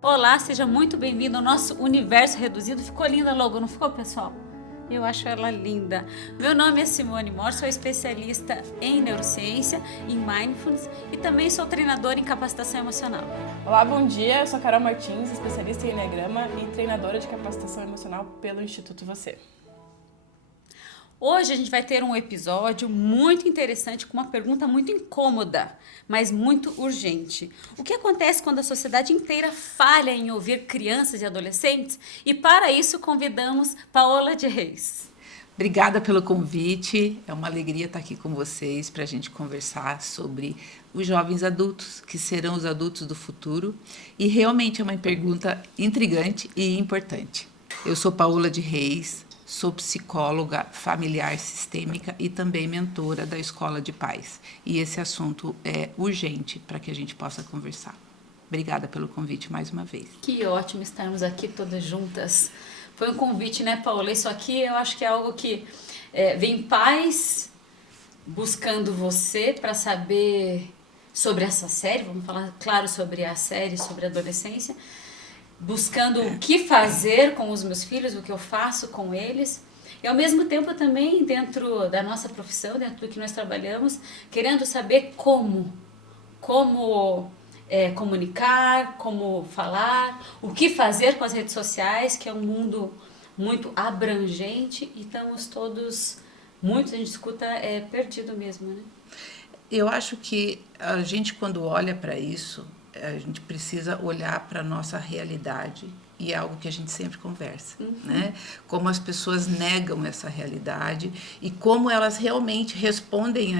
Olá, seja muito bem-vindo ao nosso universo reduzido. Ficou linda a logo, não ficou, pessoal? Eu acho ela linda. Meu nome é Simone Mor, sou especialista em neurociência, em mindfulness e também sou treinadora em capacitação emocional. Olá, bom dia. Eu sou a Carol Martins, especialista em Enneagrama e treinadora de capacitação emocional pelo Instituto Você. Hoje a gente vai ter um episódio muito interessante com uma pergunta muito incômoda, mas muito urgente. O que acontece quando a sociedade inteira falha em ouvir crianças e adolescentes? E para isso convidamos Paola de Reis. Obrigada pelo convite, é uma alegria estar aqui com vocês para a gente conversar sobre os jovens adultos, que serão os adultos do futuro. E realmente é uma pergunta intrigante e importante. Eu sou Paola de Reis, sou psicóloga familiar sistêmica e também mentora da Escola de Pais. E esse assunto é urgente para que a gente possa conversar. Obrigada pelo convite mais uma vez. Que ótimo estarmos aqui todas juntas. Foi um convite, né, Paola? Isso aqui eu acho que é algo que vem pais buscando você para saber sobre essa série. Vamos falar, claro, sobre a série, sobre a adolescência. Buscando o que fazer com os meus filhos, o que eu faço com eles. E ao mesmo tempo também dentro da nossa profissão, dentro do que nós trabalhamos, querendo saber como comunicar, como falar, o que fazer com as redes sociais, que é um mundo muito abrangente e estamos todos, muitos a gente escuta, perdido mesmo, né? Eu acho que a gente, quando olha para isso, a gente precisa olhar para a nossa realidade e é algo que a gente sempre conversa, né? Como as pessoas negam essa realidade e como elas realmente respondem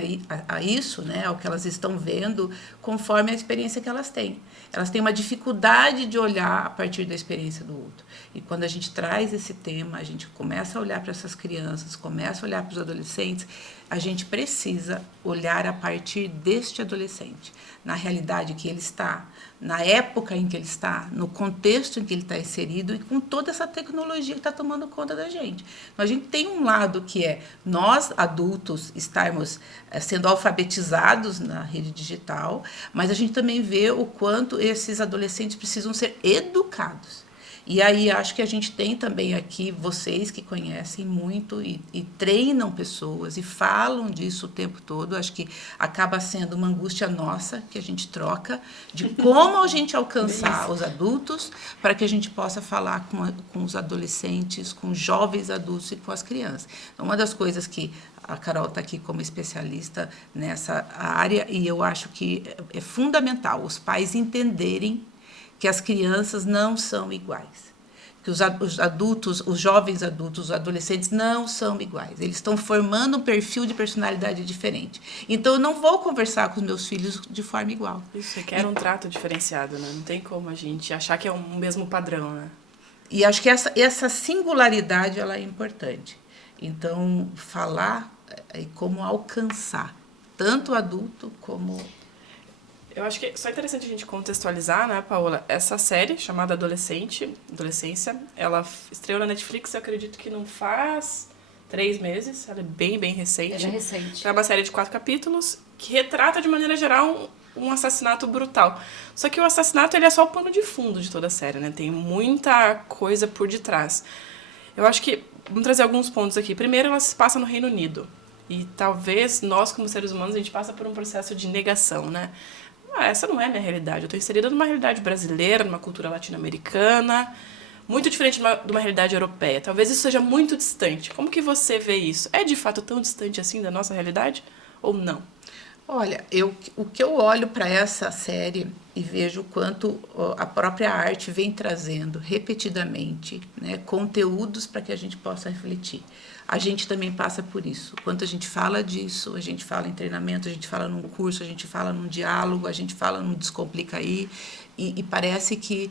a isso, né? Ao que elas estão vendo, conforme a experiência que elas têm. Elas têm uma dificuldade de olhar a partir da experiência do outro. E quando a gente traz esse tema, a gente começa a olhar para essas crianças, começa a olhar para os adolescentes, a gente precisa olhar a partir deste adolescente, na realidade que ele está, na época em que ele está, no contexto em que ele está inserido e com toda essa tecnologia que está tomando conta da gente. Então, a gente tem um lado que é nós, adultos, estarmos sendo alfabetizados na rede digital, mas a gente também vê o quanto esses adolescentes precisam ser educados. E aí acho que a gente tem também aqui vocês que conhecem muito e treinam pessoas e falam disso o tempo todo. Acho que acaba sendo uma angústia nossa que a gente troca de como a gente alcançar os adultos para que a gente possa falar com os adolescentes, com os jovens adultos e com as crianças. Então, uma das coisas que a Carol está aqui como especialista nessa área e eu acho que é fundamental os pais entenderem que as crianças não são iguais, que os adultos, os jovens adultos, os adolescentes não são iguais. Eles estão formando um perfil de personalidade diferente. Então, eu não vou conversar com os meus filhos de forma igual. Isso, requer um trato diferenciado, né? Não tem como a gente achar que é um mesmo padrão, né? E acho que essa singularidade ela é importante. Então, falar e como alcançar tanto o adulto como... Eu acho que é só interessante a gente contextualizar, né, Paola? Essa série, chamada Adolescência, ela estreou na Netflix, eu acredito que não faz 3 meses, ela é bem, bem recente. Ela é recente. É uma série de 4 capítulos que retrata, de maneira geral, um assassinato brutal. Só que o assassinato ele é só o pano de fundo de toda a série, né? Tem muita coisa por detrás. Eu acho que, vamos trazer alguns pontos aqui. Primeiro, ela se passa no Reino Unido. E talvez nós, como seres humanos, a gente passa por um processo de negação, né? Essa não é a minha realidade. Eu estou inserida numa realidade brasileira, numa cultura latino-americana, muito diferente de uma realidade europeia. Talvez isso seja muito distante. Como que você vê isso? É de fato tão distante assim da nossa realidade ou não? Olha, o que eu olho para essa série e vejo o quanto a própria arte vem trazendo repetidamente, né, conteúdos para que a gente possa refletir. A gente também passa por isso. Quando a gente fala disso, a gente fala em treinamento, a gente fala num curso, a gente fala num diálogo, a gente fala num Descomplica Aí, e parece que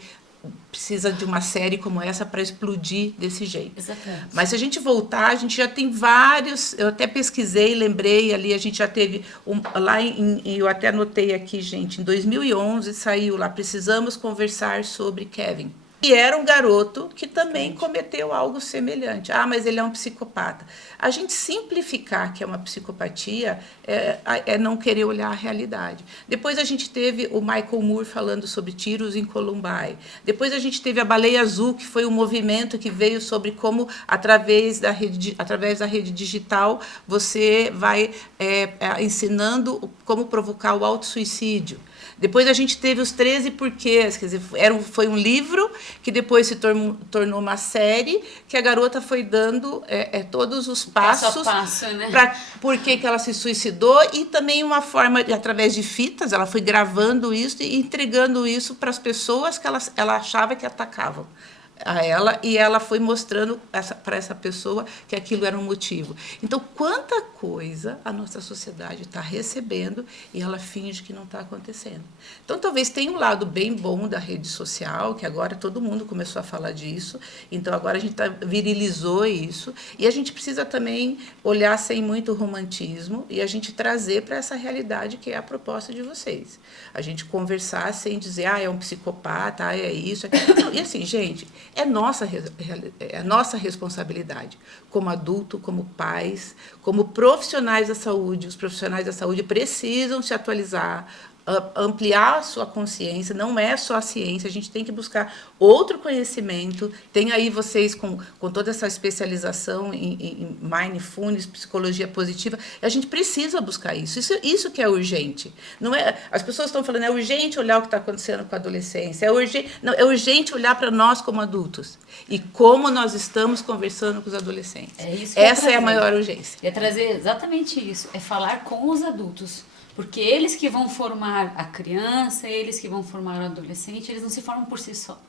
precisa de uma série como essa para explodir desse jeito. Exatamente. Mas se a gente voltar, a gente já tem vários, eu até pesquisei, lembrei ali, a gente já teve, eu até anotei aqui, gente, em 2011 saiu lá, Precisamos Conversar sobre Kevin. E era um garoto que também cometeu algo semelhante. Ah, mas ele é um psicopata. A gente simplificar que é uma psicopatia é não querer olhar a realidade. Depois a gente teve o Michael Moore falando sobre tiros em Columbine. Depois a gente teve a Baleia Azul, que foi um movimento que veio sobre como, através da rede digital, você vai ensinando como provocar o autossuicídio. Depois a gente teve os 13 porquês, quer dizer, foi um livro que depois se tornou uma série, que a garota foi dando todos os passos passo a passo, né? para por que ela se suicidou, e também uma forma, através de fitas, ela foi gravando isso e entregando isso para as pessoas que ela achava que atacavam a ela, e ela foi mostrando para essa pessoa que aquilo era um motivo. Então, quanta coisa a nossa sociedade está recebendo e ela finge que não está acontecendo. Então, talvez tenha um lado bem bom da rede social, que agora todo mundo começou a falar disso, então agora a gente virilizou isso, e a gente precisa também olhar sem muito romantismo e a gente trazer para essa realidade que é a proposta de vocês. A gente conversar sem dizer, é um psicopata, é isso. E assim, gente, é nossa responsabilidade, como adulto, como pais, como profissionais da saúde. Os profissionais da saúde precisam se atualizar, ampliar a sua consciência, não é só a ciência, a gente tem que buscar outro conhecimento. Tem aí vocês com toda essa especialização em mindfulness, psicologia positiva, a gente precisa buscar isso que é urgente. Não é, as pessoas estão falando, é urgente olhar o que está acontecendo com a adolescência, é urgente olhar para nós como adultos e como nós estamos conversando com os adolescentes. Essa é a maior urgência. É trazer exatamente isso, é falar com os adultos. Porque eles que vão formar a criança, eles que vão formar o adolescente, eles não se formam por si só.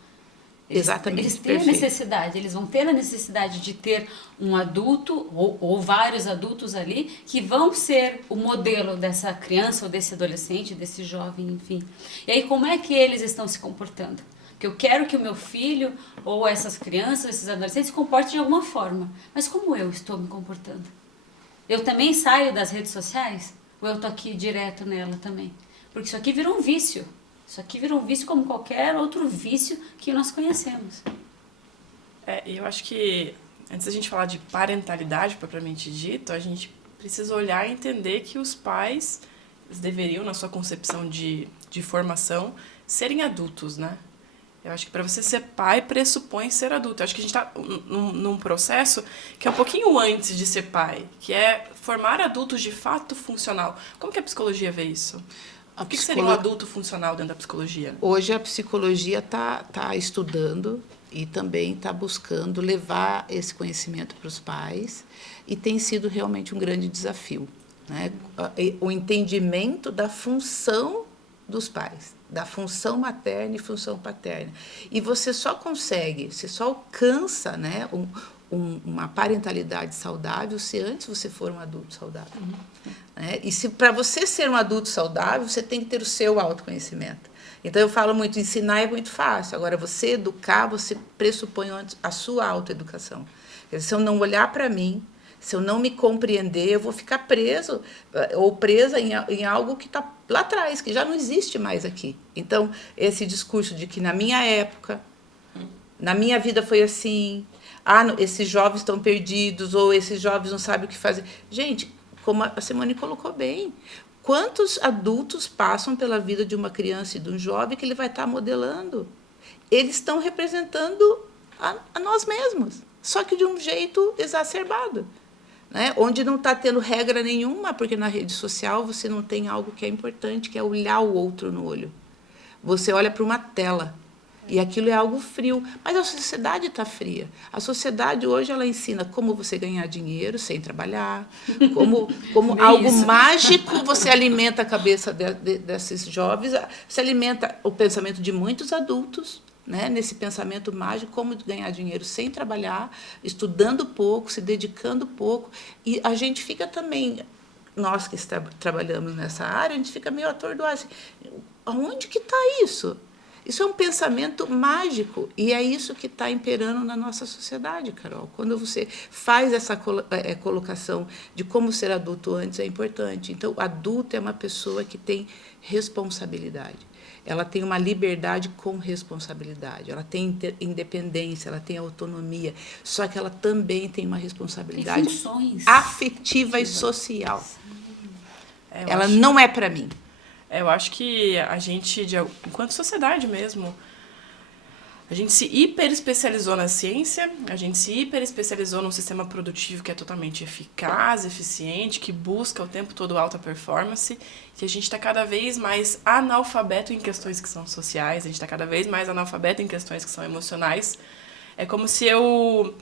Exatamente. Eles têm a necessidade, eles vão ter a necessidade de ter um adulto ou vários adultos ali que vão ser o modelo dessa criança ou desse adolescente, desse jovem, enfim. E aí como é que eles estão se comportando? Porque eu quero que o meu filho ou essas crianças, esses adolescentes se comportem de alguma forma. Mas como eu estou me comportando? Eu também saio das redes sociais? Ou eu estou aqui direto nela também? Porque isso aqui virou um vício. Isso aqui virou um vício como qualquer outro vício que nós conhecemos. Eu acho que, antes da gente falar de parentalidade propriamente dito, a gente precisa olhar e entender que os pais eles deveriam, na sua concepção de formação, serem adultos, né? Eu acho que para você ser pai, pressupõe ser adulto. Eu acho que a gente está num processo que é um pouquinho antes de ser pai, que é formar adultos de fato funcional. Como que a psicologia vê isso? O que seria um adulto funcional dentro da psicologia? Hoje a psicologia está estudando e também está buscando levar esse conhecimento para os pais, e tem sido realmente um grande desafio, né? O entendimento da função dos pais, da função materna e função paterna. E você só alcança, né, uma parentalidade saudável se antes você for um adulto saudável. Né? E se para você ser um adulto saudável, você tem que ter o seu autoconhecimento. Então eu falo muito, ensinar é muito fácil. Agora, você educar, você pressupõe a sua autoeducação. Quer dizer, se eu não olhar para mim, se eu não me compreender, eu vou ficar preso ou presa em algo que está lá atrás, que já não existe mais aqui. Então, esse discurso de que na minha época, na minha vida foi assim, esses jovens estão perdidos, ou esses jovens não sabem o que fazer. Gente, como a Simone colocou bem, quantos adultos passam pela vida de uma criança e de um jovem que ele vai estar modelando? Eles estão representando a nós mesmos, só que de um jeito exacerbado. Né? Onde não está tendo regra nenhuma, porque na rede social você não tem algo que é importante, que é olhar o outro no olho. Você olha para uma tela e aquilo é algo frio, mas a sociedade está fria. A sociedade hoje ela ensina como você ganhar dinheiro sem trabalhar, como algo mágico você alimenta a cabeça desses jovens, você alimenta o pensamento de muitos adultos, né, nesse pensamento mágico, como ganhar dinheiro sem trabalhar, estudando pouco, se dedicando pouco. E a gente fica também, nós que trabalhamos nessa área, a gente fica meio atordoado. Assim, aonde que está isso? Isso é um pensamento mágico, e é isso que está imperando na nossa sociedade, Carol. Quando você faz essa colocação de como ser adulto antes, é importante. Então, adulto é uma pessoa que tem responsabilidade. ela tem uma liberdade com responsabilidade, ela tem independência, ela tem autonomia, só que ela também tem uma responsabilidade tem funções afetiva e social. Ela acho, não é para mim. Eu acho que a gente, enquanto sociedade mesmo, a gente se hiperespecializou na ciência, a gente se hiperespecializou num sistema produtivo que é totalmente eficaz, eficiente, que busca o tempo todo alta performance, e a gente está cada vez mais analfabeto em questões que são sociais, a gente está cada vez mais analfabeto em questões que são emocionais. É como se eu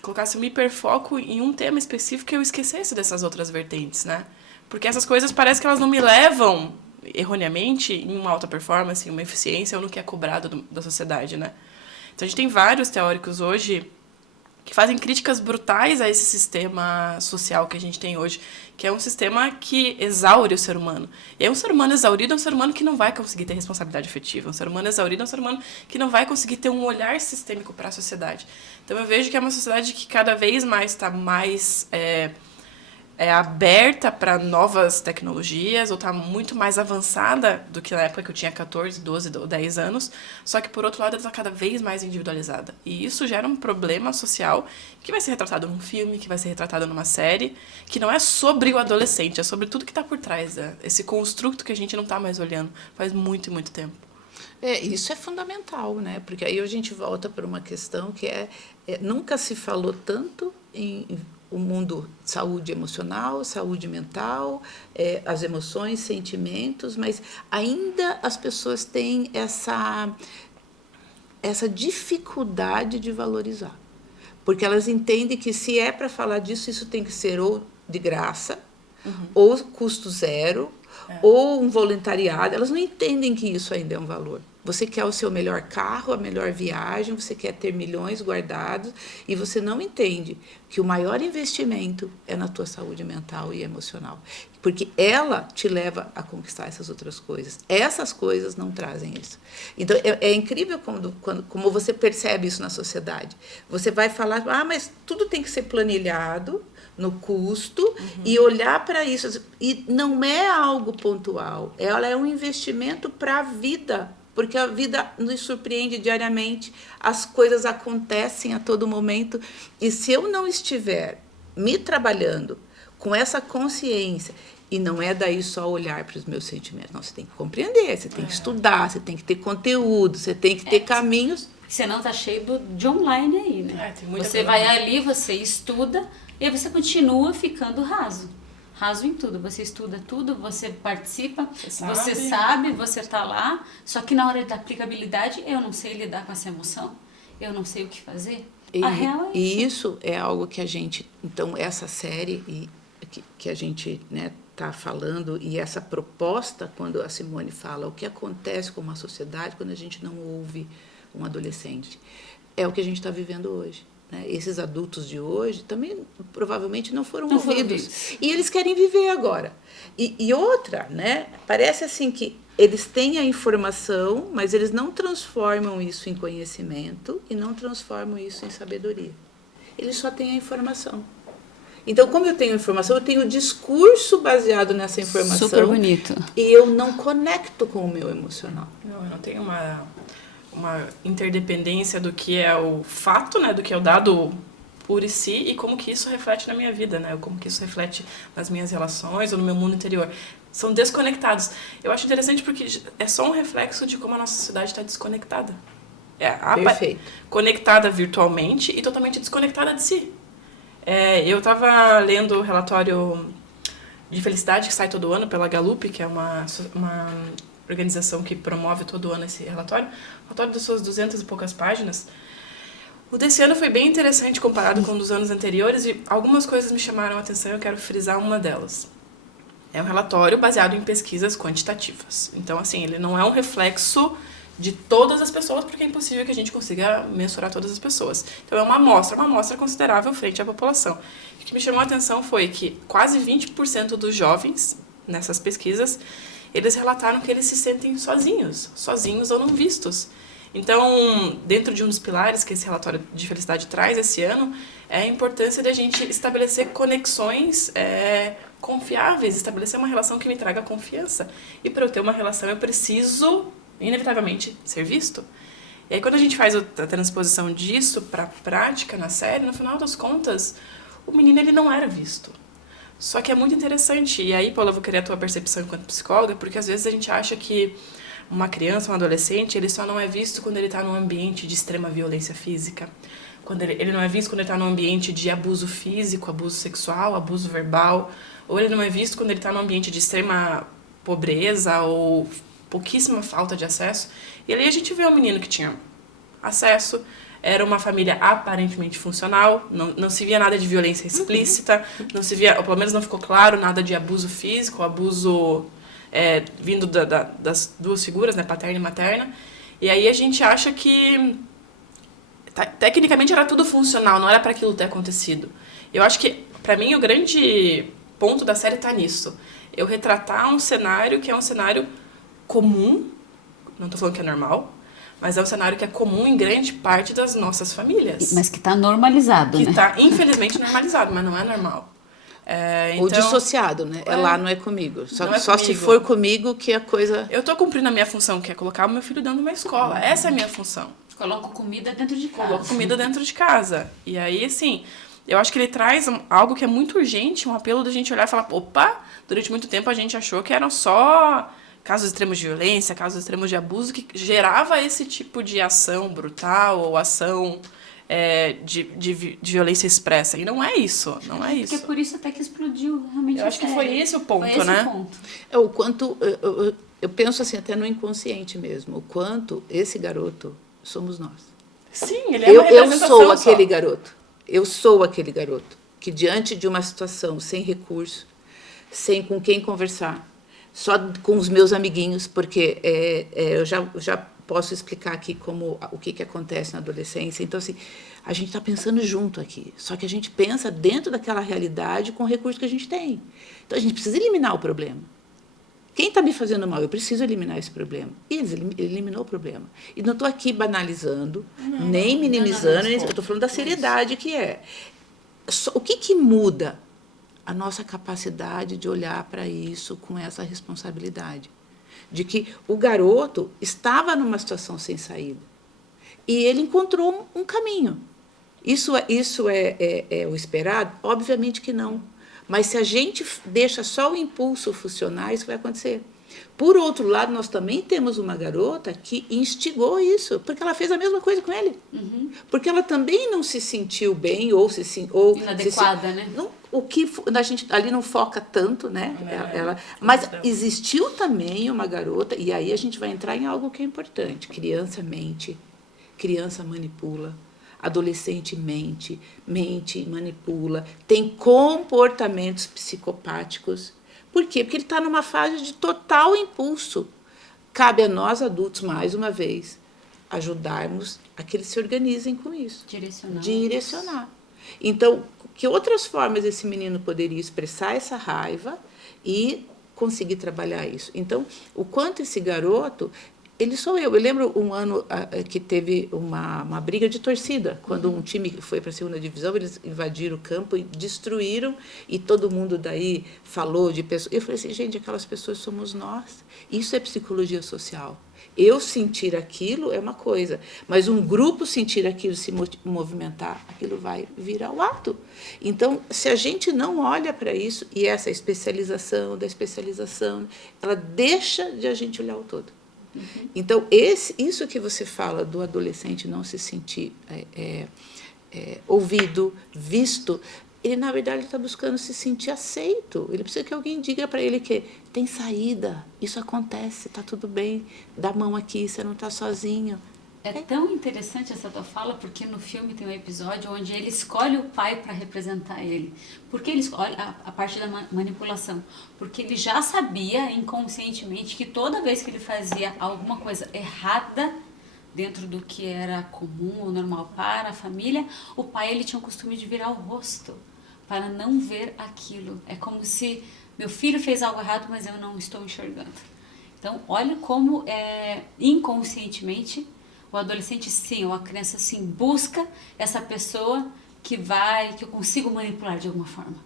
colocasse um hiperfoco em um tema específico e eu esquecesse dessas outras vertentes, né? Porque essas coisas parece que elas não me levam erroneamente em uma alta performance, em uma eficiência ou no que é cobrado da sociedade, né? Então a gente tem vários teóricos hoje que fazem críticas brutais a esse sistema social que a gente tem hoje, que é um sistema que exaure o ser humano. E é um ser humano exaurido, é um ser humano que não vai conseguir ter responsabilidade afetiva. Um ser humano exaurido é um ser humano que não vai conseguir ter um olhar sistêmico para a sociedade. Então eu vejo que é uma sociedade que cada vez mais está mais aberta para novas tecnologias, ou está muito mais avançada do que na época que eu tinha 14, 12 ou 10 anos, só que, por outro lado, ela está cada vez mais individualizada. E isso gera um problema social que vai ser retratado num filme, que vai ser retratado numa série, que não é sobre o adolescente, é sobre tudo que está por trás, esse construto que a gente não está mais olhando faz muito e muito tempo. Isso é fundamental, né? Porque aí a gente volta para uma questão que nunca se falou tanto em o mundo de saúde emocional, saúde mental, as emoções, sentimentos, mas ainda as pessoas têm essa dificuldade de valorizar. Porque elas entendem que se é para falar disso, isso tem que ser ou de graça, ou custo zero, ou um voluntariado. Elas não entendem que isso ainda é um valor. Você quer o seu melhor carro, a melhor viagem, você quer ter milhões guardados e você não entende que o maior investimento é na tua saúde mental e emocional. Porque ela te leva a conquistar essas outras coisas. Essas coisas não trazem isso. Então, é incrível como você percebe isso na sociedade. Você vai falar, mas tudo tem que ser planilhado no custo e olhar para isso. E não é algo pontual. Ela é um investimento para a vida. Porque a vida nos surpreende diariamente, as coisas acontecem a todo momento. E se eu não estiver me trabalhando com essa consciência, e não é daí só olhar para os meus sentimentos, não, você tem que compreender, você tem que estudar, você tem que ter conteúdo, você tem que ter caminhos. Senão tá cheio de online aí, né? Tem muita você vai ali, você estuda, e aí você continua ficando raso. Raso em tudo, você estuda tudo, você participa, você sabe, você tá lá, só que na hora da aplicabilidade eu não sei lidar com essa emoção, eu não sei o que fazer. A real é isso. E isso é algo que a gente, então essa série que a gente tá falando e essa proposta, quando a Simone fala o que acontece com uma sociedade quando a gente não ouve um adolescente, é o que a gente está vivendo hoje. Esses adultos de hoje também provavelmente não foram ouvidos. E eles querem viver agora. E outra, parece assim que eles têm a informação, mas eles não transformam isso em conhecimento e não transformam isso em sabedoria. Eles só têm a informação. Então, como eu tenho informação, eu tenho discurso baseado nessa informação. Super bonito. E eu não conecto com o meu emocional. Não, eu não tenho uma interdependência do que é o fato, do que é o dado por si e como que isso reflete na minha vida, como que isso reflete nas minhas relações ou no meu mundo interior. São desconectados. Eu acho interessante porque é só um reflexo de como a nossa sociedade está desconectada. Perfeito. Conectada virtualmente e totalmente desconectada de si. Eu estava lendo o relatório de felicidade que sai todo ano pela Gallup, que é uma organização que promove todo ano esse relatório das suas 200 e poucas páginas. O desse ano foi bem interessante comparado com o dos anos anteriores e algumas coisas me chamaram a atenção e eu quero frisar uma delas. É um relatório baseado em pesquisas quantitativas. Então, assim, ele não é um reflexo de todas as pessoas, porque é impossível que a gente consiga mensurar todas as pessoas. Então, é uma amostra considerável frente à população. O que me chamou a atenção foi que quase 20% dos jovens, nessas pesquisas, eles relataram que eles se sentem sozinhos ou não vistos. Então, dentro de um dos pilares que esse relatório de felicidade traz esse ano, é a importância de a gente estabelecer conexões confiáveis, estabelecer uma relação que me traga confiança. E para eu ter uma relação, eu preciso, inevitavelmente, ser visto. E aí, quando a gente faz a transposição disso para a prática na série, no final das contas, o menino ele não era visto. Só que é muito interessante. E aí, Paula, eu vou querer a tua percepção enquanto psicóloga, porque às vezes a gente acha que uma criança, um adolescente, ele só não é visto quando ele está num ambiente de extrema violência física. Quando ele não é visto quando ele está num ambiente de abuso físico, abuso sexual, abuso verbal. Ou ele não é visto quando ele está num ambiente de extrema pobreza ou pouquíssima falta de acesso. E ali a gente vê um menino que tinha acesso, era uma família aparentemente funcional, não se via nada de violência explícita, não se via, ou pelo menos não ficou claro, nada de abuso físico, abuso vindo das duas figuras, né, paterna e materna. E aí a gente acha que tecnicamente era tudo funcional, não era para aquilo ter acontecido. Eu acho que, para mim, o grande ponto da série tá nisso. Eu retratar um cenário que é um cenário comum, não tô falando que é normal, mas é um cenário que é comum em grande parte das nossas famílias. Mas que tá normalizado, né? Que tá, infelizmente, normalizado, mas não é normal. Ou Então, dissociado, né? É lá, não é comigo. Só Não é se comigo. for comigo que a coisa... eu tô cumprindo a minha função, que é colocar o meu filho dentro de uma escola. Essa é a minha função. Coloco comida dentro de casa. Coloco comida dentro de casa. E aí, assim, eu acho que ele traz algo que é muito urgente, um apelo da gente olhar e falar, opa, durante muito tempo a gente achou que eram só casos extremos de violência, casos extremos de abuso, que gerava esse tipo de ação brutal ou ação de violência expressa. E não é isso, não é isso. Porque por isso até que explodiu realmente. Eu acho que foi esse o ponto, foi esse né? o ponto. O quanto... Eu penso assim, até no inconsciente mesmo, o quanto esse garoto somos nós. Sim, ele é uma representação eu só. Eu sou aquele garoto que, diante de uma situação sem recurso, sem com quem conversar, só com os meus amiguinhos, porque eu já posso explicar aqui o que acontece na adolescência. Então, assim, a gente está pensando junto aqui, só que a gente pensa dentro daquela realidade com o recurso que a gente tem. Então, a gente precisa eliminar o problema. Quem está me fazendo mal? Eu preciso eliminar esse problema. E ele eliminou o problema. E não estou aqui banalizando, nem minimizando, eu estou falando da seriedade que é. O que muda? A nossa capacidade de olhar para isso com essa responsabilidade. De que o garoto estava numa situação sem saída. E ele encontrou um caminho. Isso é o esperado? Obviamente que não. Mas se a gente deixa só o impulso funcionar, isso vai acontecer. Por outro lado, nós também temos uma garota que instigou isso, porque ela fez a mesma coisa com ele. Uhum. Porque ela também não se sentiu bem, ou inadequada, né? O que a gente ali não foca tanto, né? Mas existiu também uma garota, e aí a gente vai entrar em algo que é importante. Criança mente, criança manipula. Adolescente mente, manipula, tem comportamentos psicopáticos. Por quê? Porque ele está numa fase de total impulso. Cabe a nós, adultos, mais uma vez, ajudarmos a que eles se organizem com isso. Direcionar. Então, que outras formas esse menino poderia expressar essa raiva e conseguir trabalhar isso? Então, o quanto esse garoto... Ele sou eu. Eu lembro um ano que teve uma briga de torcida, quando um time foi para a segunda divisão, eles invadiram o campo e destruíram, e todo mundo daí falou de pessoas. Eu falei assim, gente, aquelas pessoas somos nós. Isso é psicologia social. Eu sentir aquilo é uma coisa, mas um grupo sentir aquilo, se movimentar, aquilo vai virar o ato. Então, se a gente não olha para isso, e essa especialização da especialização, ela deixa de a gente olhar o todo. Então, isso que você fala do adolescente não se sentir ouvido, visto, ele, na verdade, está buscando se sentir aceito. Ele precisa que alguém diga para ele que tem saída, isso acontece, está tudo bem, dá a mão aqui, você não está sozinho. É tão interessante essa tua fala, porque no filme tem um episódio onde ele escolhe o pai para representar ele. Por que ele escolhe a parte da manipulação? Porque ele já sabia inconscientemente que toda vez que ele fazia alguma coisa errada dentro do que era comum ou normal para a família, o pai ele tinha o costume de virar o rosto para não ver aquilo. É como se meu filho fez algo errado, mas eu não estou enxergando. Então, olha como inconscientemente o adolescente sim, ou a criança sim, busca essa pessoa que eu consigo manipular de alguma forma.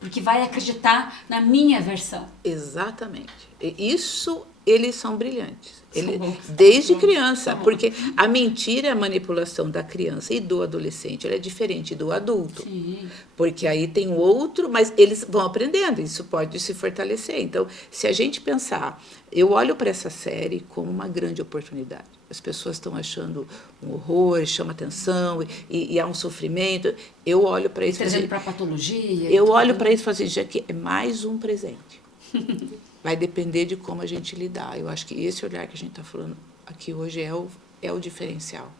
porque vai acreditar na minha versão. Exatamente. Isso, eles são brilhantes. Bons. Desde criança, porque a mentira é a manipulação da criança e do adolescente. Ela é diferente do adulto. Sim. Porque aí tem outro, mas eles vão aprendendo, isso pode se fortalecer. Então, se a gente pensar, eu olho para essa série como uma grande oportunidade. As pessoas estão achando um horror, chama atenção e há um sofrimento. Eu olho para isso. Trazendo para patologia. Eu olho para isso e falo assim, já que é mais um presente. Vai depender de como a gente lidar. Eu acho que esse olhar que a gente está falando aqui hoje é o diferencial.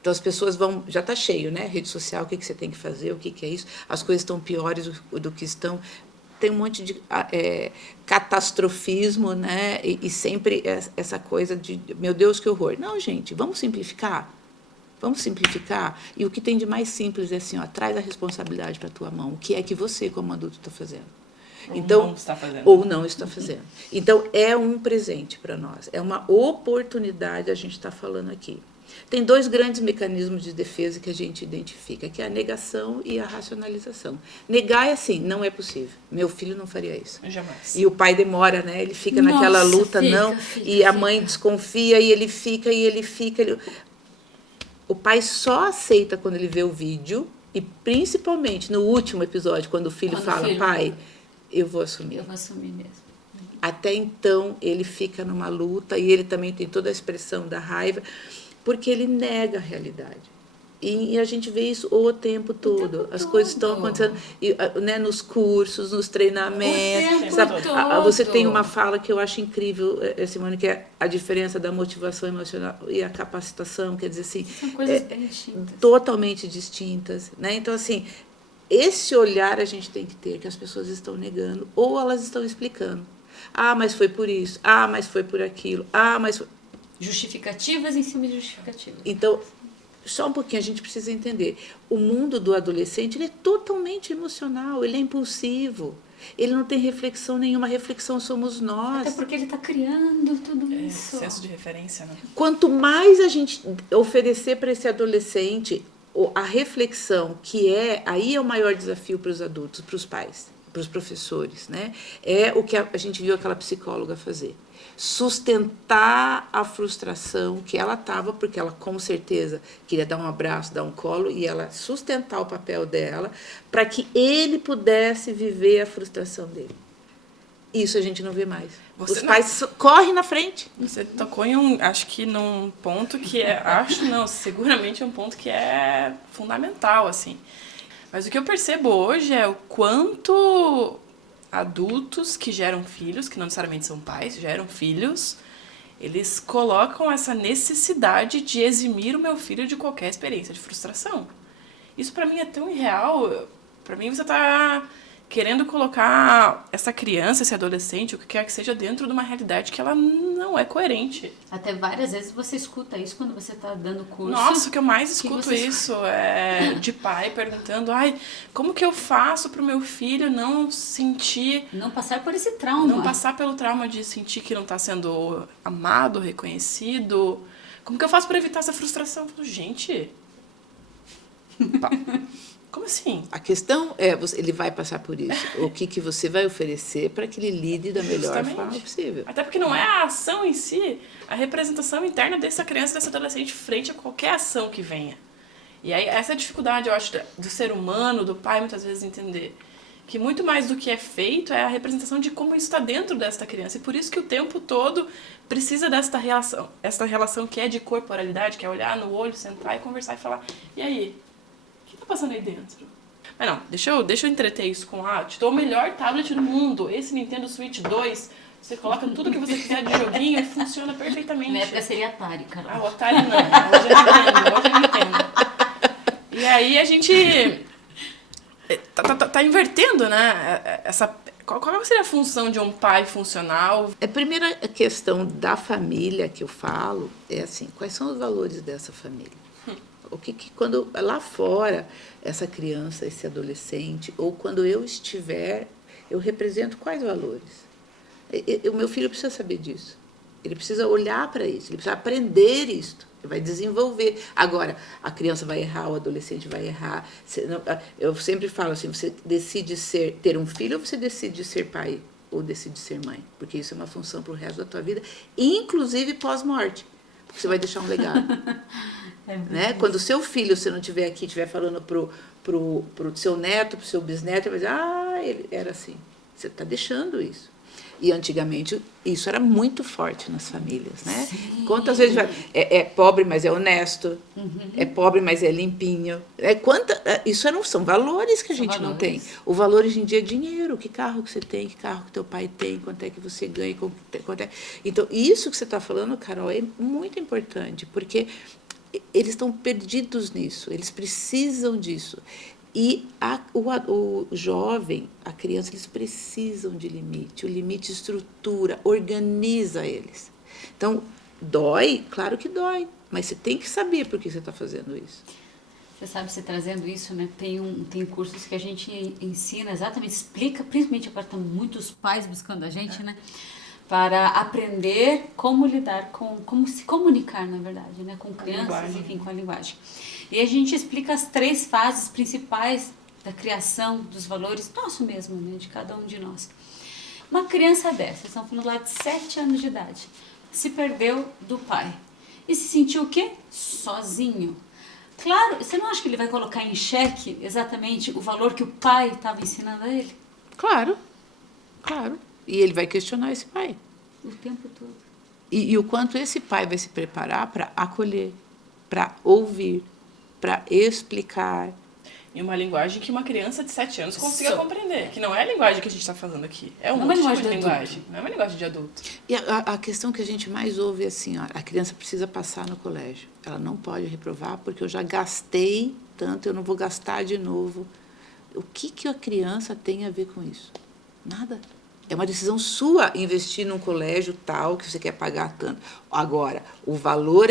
Então, as pessoas vão... Já está cheio, né? Rede social, o que você tem que fazer, o que é isso. As coisas estão piores do que estão. Tem um monte de catastrofismo, né? E sempre essa coisa de, meu Deus, que horror. Não, gente, vamos simplificar. Vamos simplificar. E o que tem de mais simples é assim, ó, traz a responsabilidade para a tua mão. O que é que você, como adulto, está fazendo? Então, não está fazendo. Ou não está fazendo. Então, é um presente para nós. É uma oportunidade a gente está falando aqui. Tem 2 grandes mecanismos de defesa que a gente identifica, que é a negação e a racionalização. Negar é assim, não é possível. Meu filho não faria isso. Jamais. E o pai demora, né? Ele fica naquela luta, e a mãe desconfia, e ele fica. O pai só aceita quando ele vê o vídeo, e principalmente no último episódio, quando o filho fala, pai, eu vou assumir. Eu vou assumir mesmo. Até então, ele fica numa luta, e ele também tem toda a expressão da raiva, porque ele nega a realidade. E a gente vê isso o tempo todo. As coisas estão acontecendo, né, nos cursos, nos treinamentos. Sabe? Você tem uma fala que eu acho incrível, Simone, que é a diferença da motivação emocional e a capacitação. Quer dizer assim, são coisas bem distintas. Totalmente distintas. Né? Então, assim, esse olhar a gente tem que ter, que as pessoas estão negando, ou elas estão explicando. Ah, mas foi por isso. Ah, mas foi por aquilo. Ah, mas foi... Justificativas em cima de justificativas. Então, só um pouquinho, a gente precisa entender. O mundo do adolescente, ele é totalmente emocional, ele é impulsivo. Ele não tem reflexão nenhuma, a reflexão somos nós. Até porque ele está criando tudo isso. Senso de referência, né? Quanto mais a gente oferecer para esse adolescente a reflexão, aí é o maior desafio para os adultos, para os pais, para os professores, né? É o que a gente viu aquela psicóloga fazer. Sustentar a frustração que ela estava, porque ela com certeza queria dar um abraço, dar um colo, e ela sustentar o papel dela para que ele pudesse viver a frustração dele. Isso a gente não vê mais. Os pais correm na frente. Você tocou em acho que num ponto que seguramente é um ponto que é fundamental, assim. Mas o que eu percebo hoje é o quanto adultos que geram filhos, que não necessariamente são pais, geram filhos, eles colocam essa necessidade de eximir o meu filho de qualquer experiência de frustração. Isso pra mim é tão irreal. Pra mim você tá querendo colocar essa criança, esse adolescente, o que quer que seja, dentro de uma realidade que ela não é coerente. Até várias vezes você escuta isso quando você está dando curso. Nossa, o que eu mais escuto isso é de pai perguntando, como que eu faço pro meu filho não sentir... Não passar por esse trauma. Não passar pelo trauma de sentir que não está sendo amado, reconhecido. Como que eu faço para evitar essa frustração? Eu falo, gente... Como assim? A questão é, ele vai passar por isso. O que você vai oferecer para que ele lide da melhor forma possível. Até porque não é a ação em si, a representação interna dessa criança, desse adolescente, frente a qualquer ação que venha. E aí, essa é a dificuldade, eu acho, do ser humano, do pai, muitas vezes, entender que muito mais do que é feito é a representação de como isso está dentro desta criança. E por isso que o tempo todo precisa desta relação. Essa relação que é de corporalidade, que é olhar no olho, sentar e conversar e falar, e aí? O que tá passando aí dentro? Mas não, deixa eu entreter isso com te dou o melhor tablet do mundo, esse Nintendo Switch 2, você coloca tudo que você quiser de joguinho e funciona perfeitamente. Na época seria Atari, cara. O Atari não, hoje eu Nintendo. E aí a gente tá invertendo, né? Qual seria a função de um pai funcional? A primeira questão da família que eu falo é assim, quais são os valores dessa família? O que quando lá fora, essa criança, esse adolescente, ou quando eu estiver, eu represento quais valores? O meu filho precisa saber disso. Ele precisa olhar para isso, ele precisa aprender isso. vai desenvolver. Agora, a criança vai errar, o adolescente vai errar. Eu sempre falo assim, você decide ter um filho ou você decide ser pai ou decide ser mãe? Porque isso é uma função para o resto da tua vida, inclusive pós-morte. Porque você vai deixar um legado. Né? Quando o seu filho, se não estiver aqui, estiver falando pro seu neto, pro seu bisneto, ele vai dizer, ele era assim. Você está deixando isso. E antigamente isso era muito forte nas famílias, né? Sim. Quantas vezes é pobre, mas é honesto, é pobre, mas é limpinho. Isso são valores que a gente não tem. O valor hoje em dia é dinheiro, que carro que você tem, que carro que teu pai tem, quanto é que você ganha, quanto é. Então, isso que você está falando, Carol, é muito importante, porque eles estão perdidos nisso, eles precisam disso. E o jovem, a criança, eles precisam de limite. O limite estrutura, organiza eles. Então, dói? Claro que dói. Mas você tem que saber por que você está fazendo isso. Você sabe, você trazendo isso, né? Tem cursos que a gente ensina exatamente, explica, principalmente agora estão muitos pais buscando a gente, né? Para aprender como lidar como se comunicar, na verdade, né? Com crianças, enfim, com a linguagem. E a gente explica as 3 fases principais da criação dos valores, nosso mesmo, né? De cada um de nós. Uma criança dessa, estamos falando lá de 7 anos de idade, se perdeu do pai e se sentiu o quê? Sozinho. Claro, você não acha que ele vai colocar em xeque exatamente o valor que o pai estava ensinando a ele? Claro, claro. E ele vai questionar esse pai. O tempo todo. E o quanto esse pai vai se preparar para acolher, para ouvir, para explicar. Em uma linguagem que uma criança de 7 anos consiga compreender. Que não é a linguagem que a gente está falando aqui. É um outro tipo de linguagem. Não é uma linguagem de adulto. E a questão que a gente mais ouve é assim, ó, a criança precisa passar no colégio. Ela não pode reprovar porque eu já gastei tanto, eu não vou gastar de novo. O que a criança tem a ver com isso? Nada. É uma decisão sua investir num colégio tal que você quer pagar tanto. Agora, o valor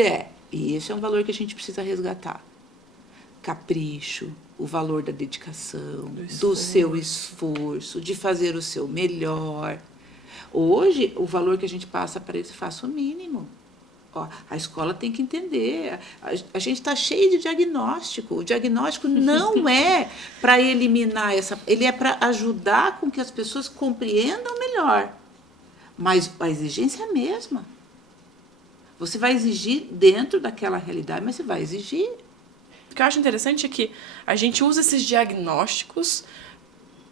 e esse é um valor que a gente precisa resgatar. Capricho, o valor da dedicação, do seu esforço, de fazer o seu melhor. Hoje, o valor que a gente passa para eles, faça o mínimo. Ó, a escola tem que entender. A gente está cheio de diagnóstico. O diagnóstico não é para eliminar ele é para ajudar com que as pessoas compreendam melhor. Mas a exigência é a mesma. Você vai exigir dentro daquela realidade, mas você vai exigir. O que eu acho interessante é que a gente usa esses diagnósticos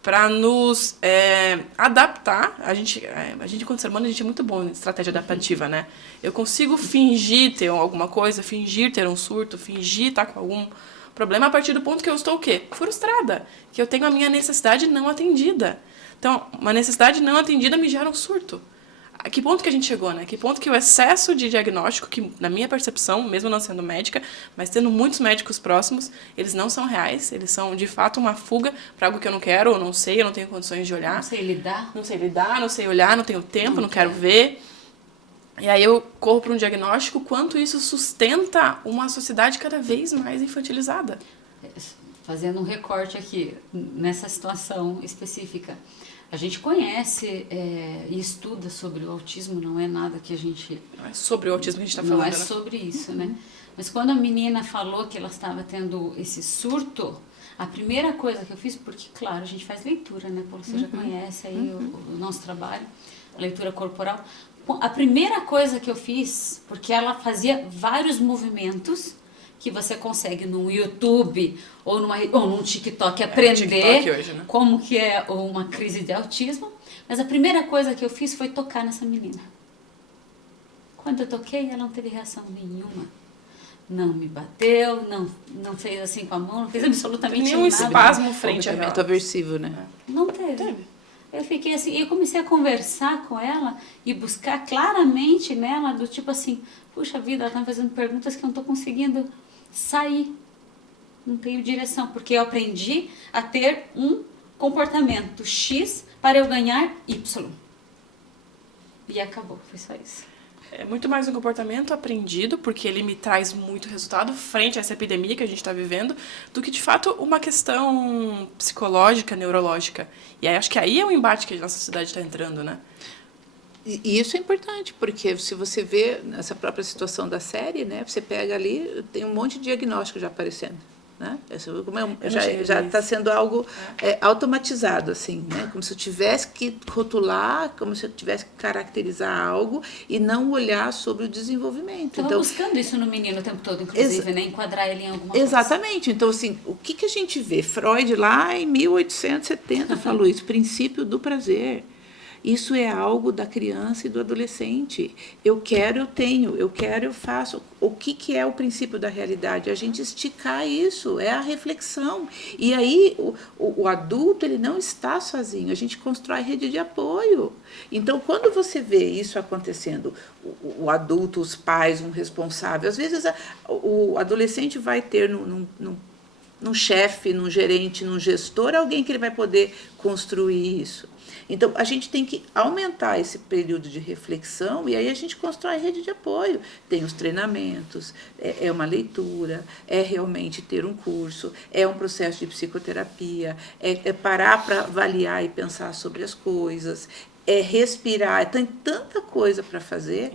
para nos adaptar. A gente, enquanto ser humano, a gente é muito bom em estratégia adaptativa, né? Eu consigo fingir ter alguma coisa, fingir ter um surto, fingir estar com algum problema a partir do ponto que eu estou o quê? Frustrada. Que eu tenho a minha necessidade não atendida. Então, uma necessidade não atendida me gera um surto. A que ponto que a gente chegou, né? Que ponto que o excesso de diagnóstico, que na minha percepção, mesmo não sendo médica, mas tendo muitos médicos próximos, eles não são reais, eles são de fato uma fuga para algo que eu não quero, ou não sei, eu não tenho condições de olhar. Não sei lidar. Não sei lidar, não sei olhar, não tenho tempo, não quero ver. E aí eu corro para um diagnóstico, quanto isso sustenta uma sociedade cada vez mais infantilizada. Fazendo um recorte aqui, nessa situação específica. A gente conhece e estuda sobre o autismo, não é nada que a gente... Não é sobre o autismo que a gente está falando, não é né? sobre isso, né? Mas quando a menina falou que ela estava tendo esse surto, a primeira coisa que eu fiz, porque, claro, a gente faz leitura, né? Você já conhece aí o nosso trabalho, a leitura corporal. A primeira coisa que eu fiz, porque ela fazia vários movimentos que você consegue no YouTube ou num TikTok aprender TikTok hoje, né? como que é uma crise de autismo. Mas a primeira coisa que eu fiz foi tocar nessa menina. Quando eu toquei, ela não teve reação nenhuma. Não me bateu, não fez assim com a mão, não fez absolutamente nenhum nada. espasmo frente a ela. Aversivo, né? Não teve. Eu fiquei assim, eu comecei a conversar com ela e buscar claramente nela, do tipo assim, puxa vida, ela tá me fazendo perguntas que eu não tô conseguindo sair. Não tenho direção, porque eu aprendi a ter um comportamento X para eu ganhar Y. E acabou, foi só isso. É muito mais um comportamento aprendido, porque ele me traz muito resultado frente a essa epidemia que a gente está vivendo, do que, de fato, uma questão psicológica, neurológica. E aí, acho que aí é um embate que a nossa sociedade está entrando, né? E isso é importante, porque se você vê nessa própria situação da série, né, você pega ali, tem um monte de diagnóstico já aparecendo. Né? Já está sendo algo automatizado, assim, né? Como se eu tivesse que rotular, como se eu tivesse que caracterizar algo e não olhar sobre o desenvolvimento. Estava buscando isso no menino o tempo todo, inclusive, né? Enquadrar ele em alguma coisa. Exatamente. Então, assim, o que a gente vê? Freud, lá em 1870, falou isso, princípio do prazer. Isso é algo da criança e do adolescente. Eu quero, eu tenho. Eu quero, eu faço. O que é o princípio da realidade? A gente esticar isso, é a reflexão. E aí, o adulto, ele não está sozinho. A gente constrói rede de apoio. Então, quando você vê isso acontecendo, o adulto, os pais, um responsável, às vezes o adolescente vai ter num chefe, num gerente, num gestor, alguém que ele vai poder construir isso. Então, a gente tem que aumentar esse período de reflexão e aí a gente constrói rede de apoio. Tem os treinamentos, é uma leitura, é realmente ter um curso, é um processo de psicoterapia, é parar para avaliar e pensar sobre as coisas, é respirar. Tem tanta coisa para fazer,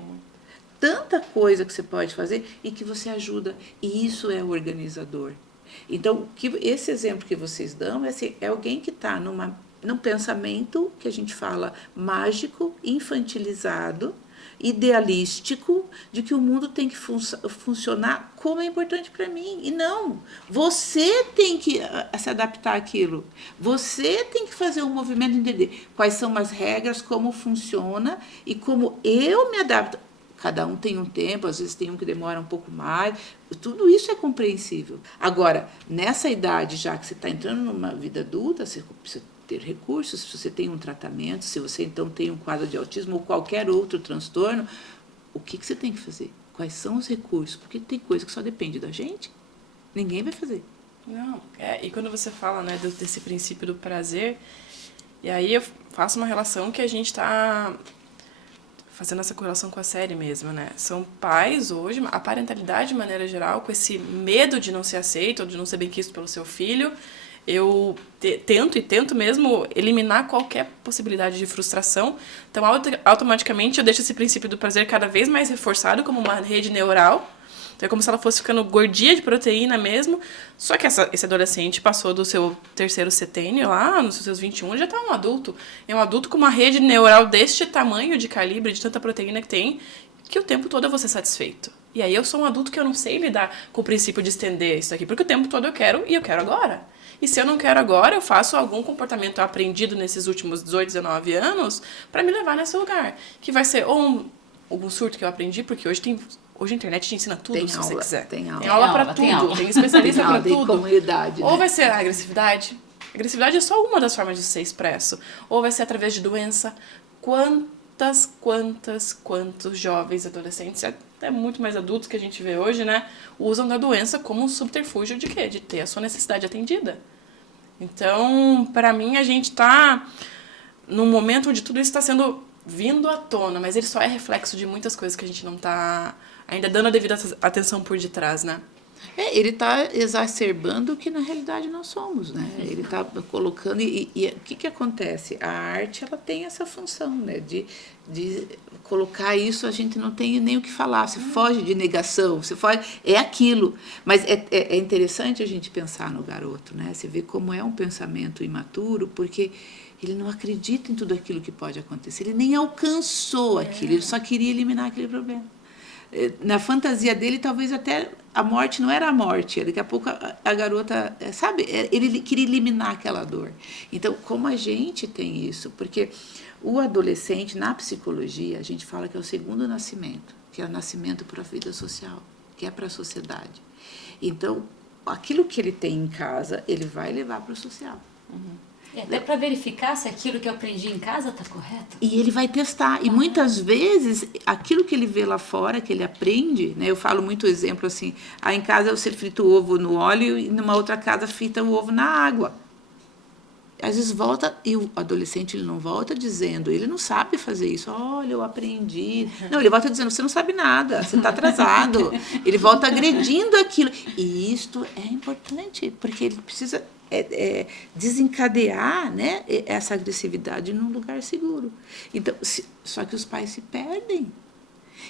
tanta coisa que você pode fazer e que você ajuda. E isso é o organizador. Então, esse exemplo que vocês dão é alguém que está num pensamento que a gente fala mágico, infantilizado, idealístico, de que o mundo tem que funcionar como é importante para mim. E não, você tem que se adaptar àquilo. Você tem que fazer um movimento, entender quais são as regras, como funciona e como eu me adapto. Cada um tem um tempo, às vezes tem um que demora um pouco mais. Tudo isso é compreensível. Agora, nessa idade, já que você está entrando numa vida adulta, você precisa ter recursos, se você tem um tratamento, se você então tem um quadro de autismo ou qualquer outro transtorno, o que você tem que fazer? Quais são os recursos? Porque tem coisa que só depende da gente. Ninguém vai fazer. Não, e quando você fala, né, desse princípio do prazer, e aí eu faço uma relação que a gente está fazendo essa correlação com a série mesmo, né? São pais hoje, a parentalidade de maneira geral, com esse medo de não ser aceito ou de não ser bem quisto pelo seu filho, eu tento mesmo eliminar qualquer possibilidade de frustração. Então, automaticamente, eu deixo esse princípio do prazer cada vez mais reforçado como uma rede neural. Então, é como se ela fosse ficando gordinha de proteína mesmo. Só que esse adolescente passou do seu terceiro setênio lá, nos seus 21, ele já está um adulto. É um adulto com uma rede neural deste tamanho, de calibre, de tanta proteína que tem, que o tempo todo eu vou ser satisfeito. E aí eu sou um adulto que eu não sei lidar com o princípio de estender isso aqui, porque o tempo todo eu quero e eu quero agora. E se eu não quero agora, eu faço algum comportamento aprendido nesses últimos 18, 19 anos para me levar nesse lugar. Que vai ser ou algum surto que eu aprendi, porque hoje a internet te ensina tudo, tem se aula, você quiser. Tem aula. Tem aula para tudo, tem especialista para tudo. Comunidade, ou né? vai ser a agressividade. A agressividade é só uma das formas de ser expresso. Ou vai ser através de doença. Quantos jovens, adolescentes, até muito mais adultos que a gente vê hoje, né, usam da doença como um subterfúgio de quê? De ter a sua necessidade atendida. Então, para mim, a gente está num momento onde tudo isso está sendo vindo à tona, mas ele só é reflexo de muitas coisas que a gente não está ainda dando a devida atenção por detrás, né? Ele está exacerbando o que na realidade nós somos, né? Ele está colocando e o que acontece? A arte, ela tem essa função, né? De colocar isso, a gente não tem nem o que falar, você foge de negação, você foge, é aquilo. Mas é interessante a gente pensar no garoto, né? Você vê como é um pensamento imaturo, porque ele não acredita em tudo aquilo que pode acontecer, ele nem alcançou aquilo, ele só queria eliminar aquele problema. Na fantasia dele, talvez até a morte não era a morte. Daqui a pouco a garota, sabe, ele queria eliminar aquela dor. Então, como a gente tem isso? Porque o adolescente, na psicologia, a gente fala que é o segundo nascimento, que é o nascimento para a vida social, que é para a sociedade. Então, aquilo que ele tem em casa, ele vai levar para o social. E até para verificar se aquilo que eu aprendi em casa está correto. E ele vai testar. E muitas vezes, aquilo que ele vê lá fora, que ele aprende, né? Eu falo muito exemplo assim, em casa você frita o ovo no óleo e numa outra casa frita o ovo na água. Às vezes volta, e o adolescente ele não volta dizendo, ele não sabe fazer isso. Olha, eu aprendi. Não, ele volta dizendo, você não sabe nada, você está atrasado. Ele volta agredindo aquilo. E isto é importante, porque ele precisa desencadear, né, essa agressividade num lugar seguro. Então, só que os pais se perdem.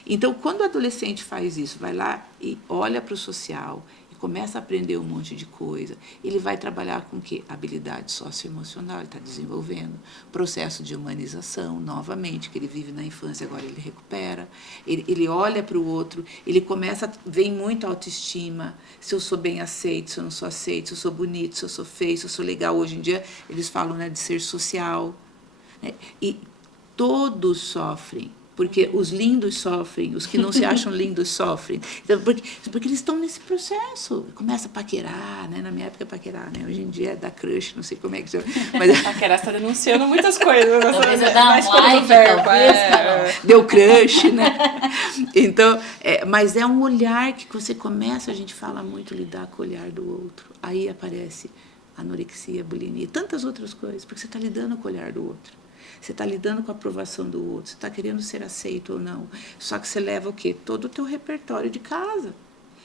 Então, quando o adolescente faz isso, vai lá e olha para o social, começa a aprender um monte de coisa, ele vai trabalhar com o quê? Habilidade socioemocional, ele está desenvolvendo. Processo de humanização, novamente, que ele vive na infância, agora ele recupera. Ele olha para o outro, ele começa, vem muito autoestima, se eu sou bem aceito, se eu não sou aceito, se eu sou bonito, se eu sou feio, se eu sou legal. Hoje em dia, eles falam, né, de ser social. Né? E todos sofrem. Porque os lindos sofrem, os que não se acham lindos sofrem. Então, porque eles estão nesse processo. Começa a paquerar, né? Na minha época, paquerar, né? Hoje em dia é da crush, não sei como é que chama. Mas paquerar está denunciando muitas coisas. Talvez eu dar um like, talvez, deu crush, né? Então, mas é um olhar que você começa, a gente fala muito, lidar com o olhar do outro. Aí aparece anorexia, bulimia e tantas outras coisas, porque você está lidando com o olhar do outro. Você está lidando com a aprovação do outro, você está querendo ser aceito ou não. Só que você leva o quê? Todo o teu repertório de casa.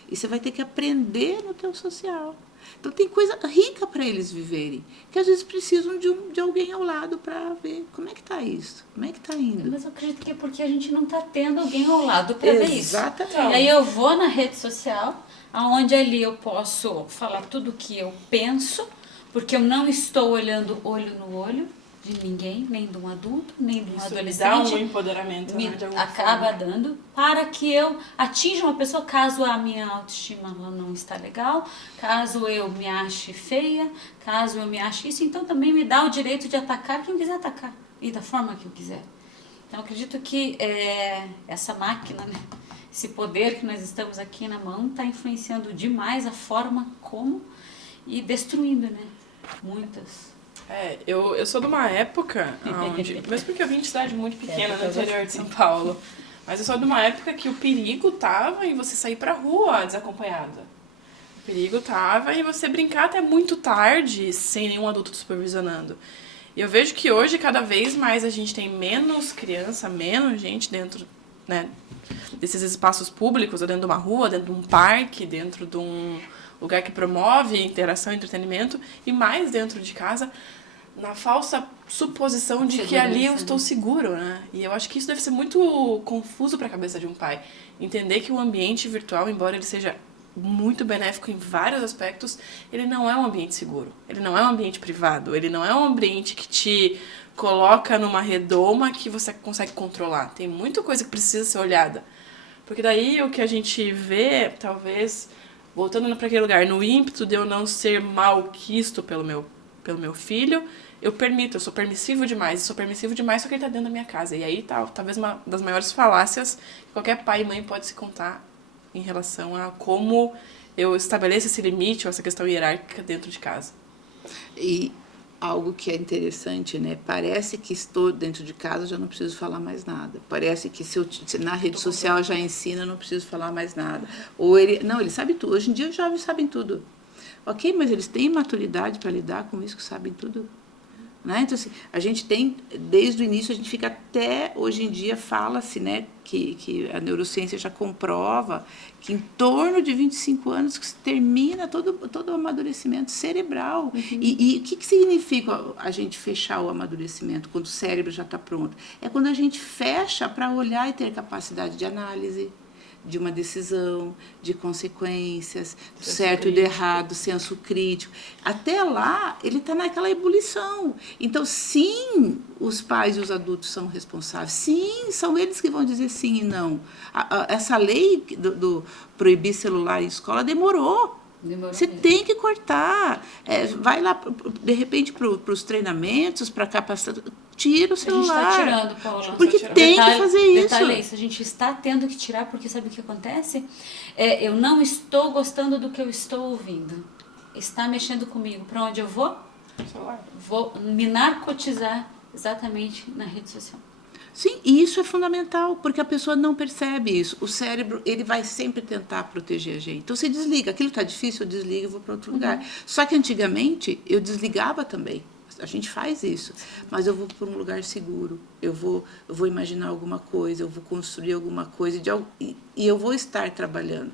E você vai ter que aprender no teu social. Então tem coisa rica para eles viverem, que às vezes precisam de alguém ao lado para ver como é que está isso, como é que está indo. Mas eu acredito que é porque a gente não está tendo alguém ao lado para ver isso. Exatamente. E aí eu vou na rede social, onde ali eu posso falar tudo o que eu penso, porque eu não estou olhando olho no olho de ninguém, nem de um adulto, nem de um adolescente. Dá um empoderamento, me né, de acaba forma. dando, para que eu atinja uma pessoa, caso a minha autoestima ela não está legal, caso eu me ache feia, caso eu me ache isso, então também me dá o direito de atacar quem quiser atacar, e da forma que eu quiser. Então eu acredito que essa máquina, né, esse poder que nós estamos aqui na mão, está influenciando demais a forma como e destruindo, né, muitas. Eu sou de uma época onde, mesmo porque eu vim de cidade muito pequena no interior de São Paulo, mas eu sou de uma época que o perigo tava em você sair pra rua desacompanhada. O perigo tava em você brincar até muito tarde, sem nenhum adulto te supervisionando. E eu vejo que hoje, cada vez mais, a gente tem menos criança, menos gente dentro, né, desses espaços públicos, ou dentro de uma rua, dentro de um parque, dentro de um lugar que promove interação e entretenimento, e mais dentro de casa, na falsa suposição de que ali eu estou seguro, né? E eu acho que isso deve ser muito confuso para a cabeça de um pai. Entender que o ambiente virtual, embora ele seja muito benéfico em vários aspectos, ele não é um ambiente seguro. Ele não é um ambiente privado. Ele não é um ambiente que te coloca numa redoma que você consegue controlar. Tem muita coisa que precisa ser olhada. Porque daí o que a gente vê, talvez, voltando para aquele lugar, no ímpeto de eu não ser malquisto pelo meu filho, eu sou permissivo demais, só que ele tá dentro da minha casa. E aí tá, talvez uma das maiores falácias que qualquer pai e mãe pode se contar em relação a como eu estabeleço esse limite ou essa questão hierárquica dentro de casa. E algo que é interessante, né? Parece que estou dentro de casa, já não preciso falar mais nada. Parece que se na rede social já ensina, não preciso falar mais nada. Ou ele sabe tudo. Hoje em dia os jovens sabem tudo. Ok, mas eles têm maturidade para lidar com isso, que sabem tudo. Né? Então, assim, a gente tem, desde o início, a gente fica até, hoje em dia, fala-se, né, que a neurociência já comprova que em torno de 25 anos que se termina todo o amadurecimento cerebral. Uhum. E o que significa a gente fechar o amadurecimento, quando o cérebro já está pronto? É quando a gente fecha para olhar e ter capacidade de análise, de uma decisão, de consequências, do certo e do errado, senso crítico. Até lá, ele está naquela ebulição. Então, sim, os pais e os adultos são responsáveis. Sim, são eles que vão dizer sim e não. Essa lei do proibir celular em escola demorou. Você tem que cortar. Vai lá, de repente, para os treinamentos, para capacitação. Tira o celular. A gente está tirando, Paula. Porque tem que fazer isso. Detalhe é isso, a gente está tendo que tirar, porque sabe o que acontece? Eu não estou gostando do que eu estou ouvindo. Está mexendo comigo. Para onde eu vou? Celular. Vou me narcotizar exatamente na rede social. Sim, e isso é fundamental, porque a pessoa não percebe isso. O cérebro, ele vai sempre tentar proteger a gente. Então, você desliga. Aquilo está difícil, eu desligo e vou para outro lugar. Só que, antigamente, eu desligava também. a gente faz isso, mas eu vou para um lugar seguro, eu vou imaginar alguma coisa, eu vou construir alguma coisa e eu vou estar trabalhando.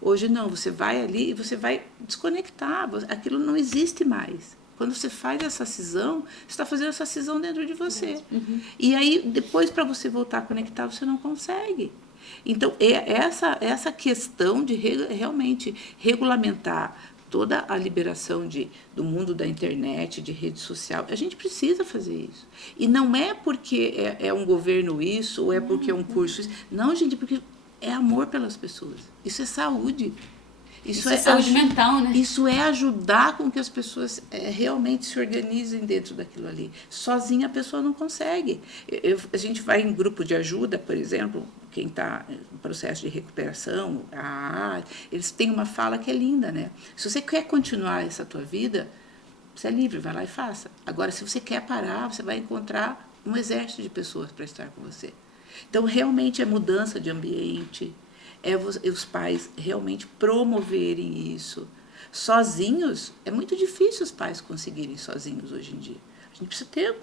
Hoje não, você vai ali e você vai desconectar, aquilo não existe mais. Quando você faz essa cisão, você está fazendo essa cisão dentro de você. E aí, depois, para você voltar a conectar, você não consegue. Então, essa questão de realmente regulamentar toda a liberação do mundo da internet, de rede social, a gente precisa fazer isso. E não é porque é um governo isso, ou é porque é um curso isso. Não, gente, porque é amor pelas pessoas. Isso é saúde. Isso é saúde mental, né? Isso é ajudar com que as pessoas realmente se organizem dentro daquilo ali. Sozinha a pessoa não consegue. A gente vai em grupo de ajuda, por exemplo, quem está no processo de recuperação, eles têm uma fala que é linda, né? Se você quer continuar essa tua vida, você é livre, vai lá e faça. Agora, se você quer parar, você vai encontrar um exército de pessoas para estar com você. Então, realmente é mudança de ambiente, é os pais realmente promoverem isso. Sozinhos, é muito difícil os pais conseguirem sozinhos hoje em dia. A gente precisa ter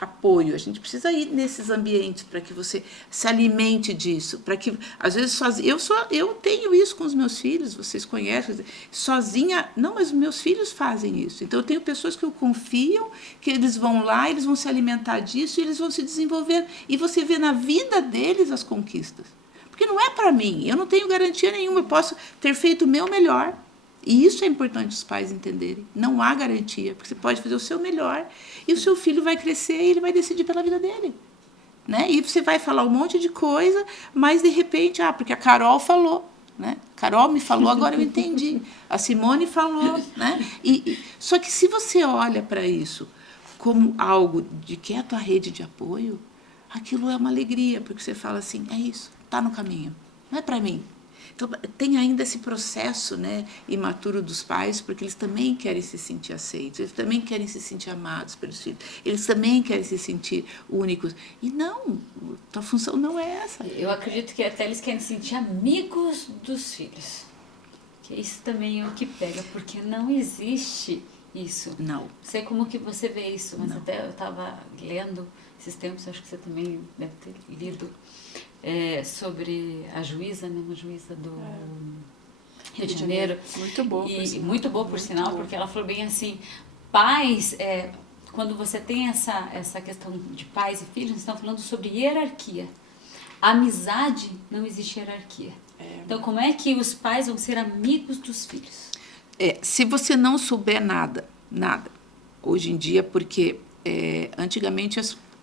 apoio, a gente precisa ir nesses ambientes para que você se alimente disso, para que, às vezes, sozinho, eu tenho isso com os meus filhos, vocês conhecem, sozinha, não, mas os meus filhos fazem isso. Então, eu tenho pessoas que eu confio, que eles vão lá, eles vão se alimentar disso, e eles vão se desenvolver, e você vê na vida deles as conquistas. Porque não é para mim, eu não tenho garantia nenhuma, eu posso ter feito o meu melhor. E isso é importante os pais entenderem. Não há garantia, porque você pode fazer o seu melhor e o seu filho vai crescer e ele vai decidir pela vida dele. Né? E você vai falar um monte de coisa, mas de repente, porque a Carol falou. Né? Carol me falou, agora eu entendi. A Simone falou. Né? Só que se você olha para isso como algo de que é a tua rede de apoio, aquilo é uma alegria, porque você fala assim, é isso. Está no caminho, não é para mim. Então, tem ainda esse processo, né, imaturo dos pais, porque eles também querem se sentir aceitos, eles também querem se sentir amados pelos filhos, eles também querem se sentir únicos. E não, a função não é essa. Eu acredito que até eles querem se sentir amigos dos filhos. Que isso também é o que pega, porque não existe isso. Não. Não sei como que você vê isso, mas não. Até eu estava lendo esses tempos, acho que você também deve ter lido, sobre a juíza, né, uma juíza do Rio de Janeiro. Muito boa, muito boa, por sinal, porque ela falou bem assim, pais, quando você tem essa questão de pais e filhos, nós estamos falando sobre hierarquia. Amizade, não existe hierarquia. Então, como é que os pais vão ser amigos dos filhos? Se você não souber nada, hoje em dia, porque antigamente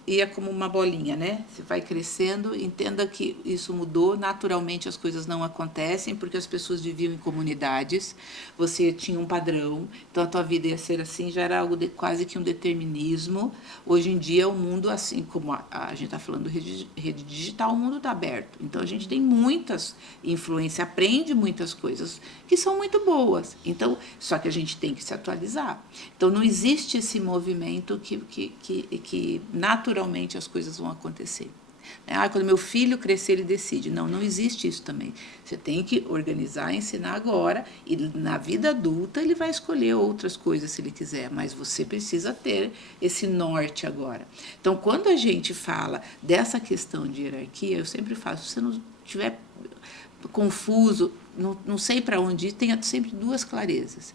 ia como uma bolinha, né? Você vai crescendo, entenda que isso mudou, naturalmente as coisas não acontecem, porque as pessoas viviam em comunidades, você tinha um padrão, então a tua vida ia ser assim, já era algo quase que um determinismo. Hoje em dia o mundo, assim como a gente está falando rede digital, o mundo está aberto, então a gente tem muitas influências, aprende muitas coisas que são muito boas, então, só que a gente tem que se atualizar. Então não existe esse movimento que naturalmente as coisas vão acontecer. Quando meu filho crescer, ele decide. Não existe isso também. Você tem que organizar, ensinar agora, e na vida adulta ele vai escolher outras coisas se ele quiser, mas você precisa ter esse norte agora. Então, quando a gente fala dessa questão de hierarquia, eu sempre falo, se você não estiver confuso, não sei para onde ir, tenha sempre duas clarezas.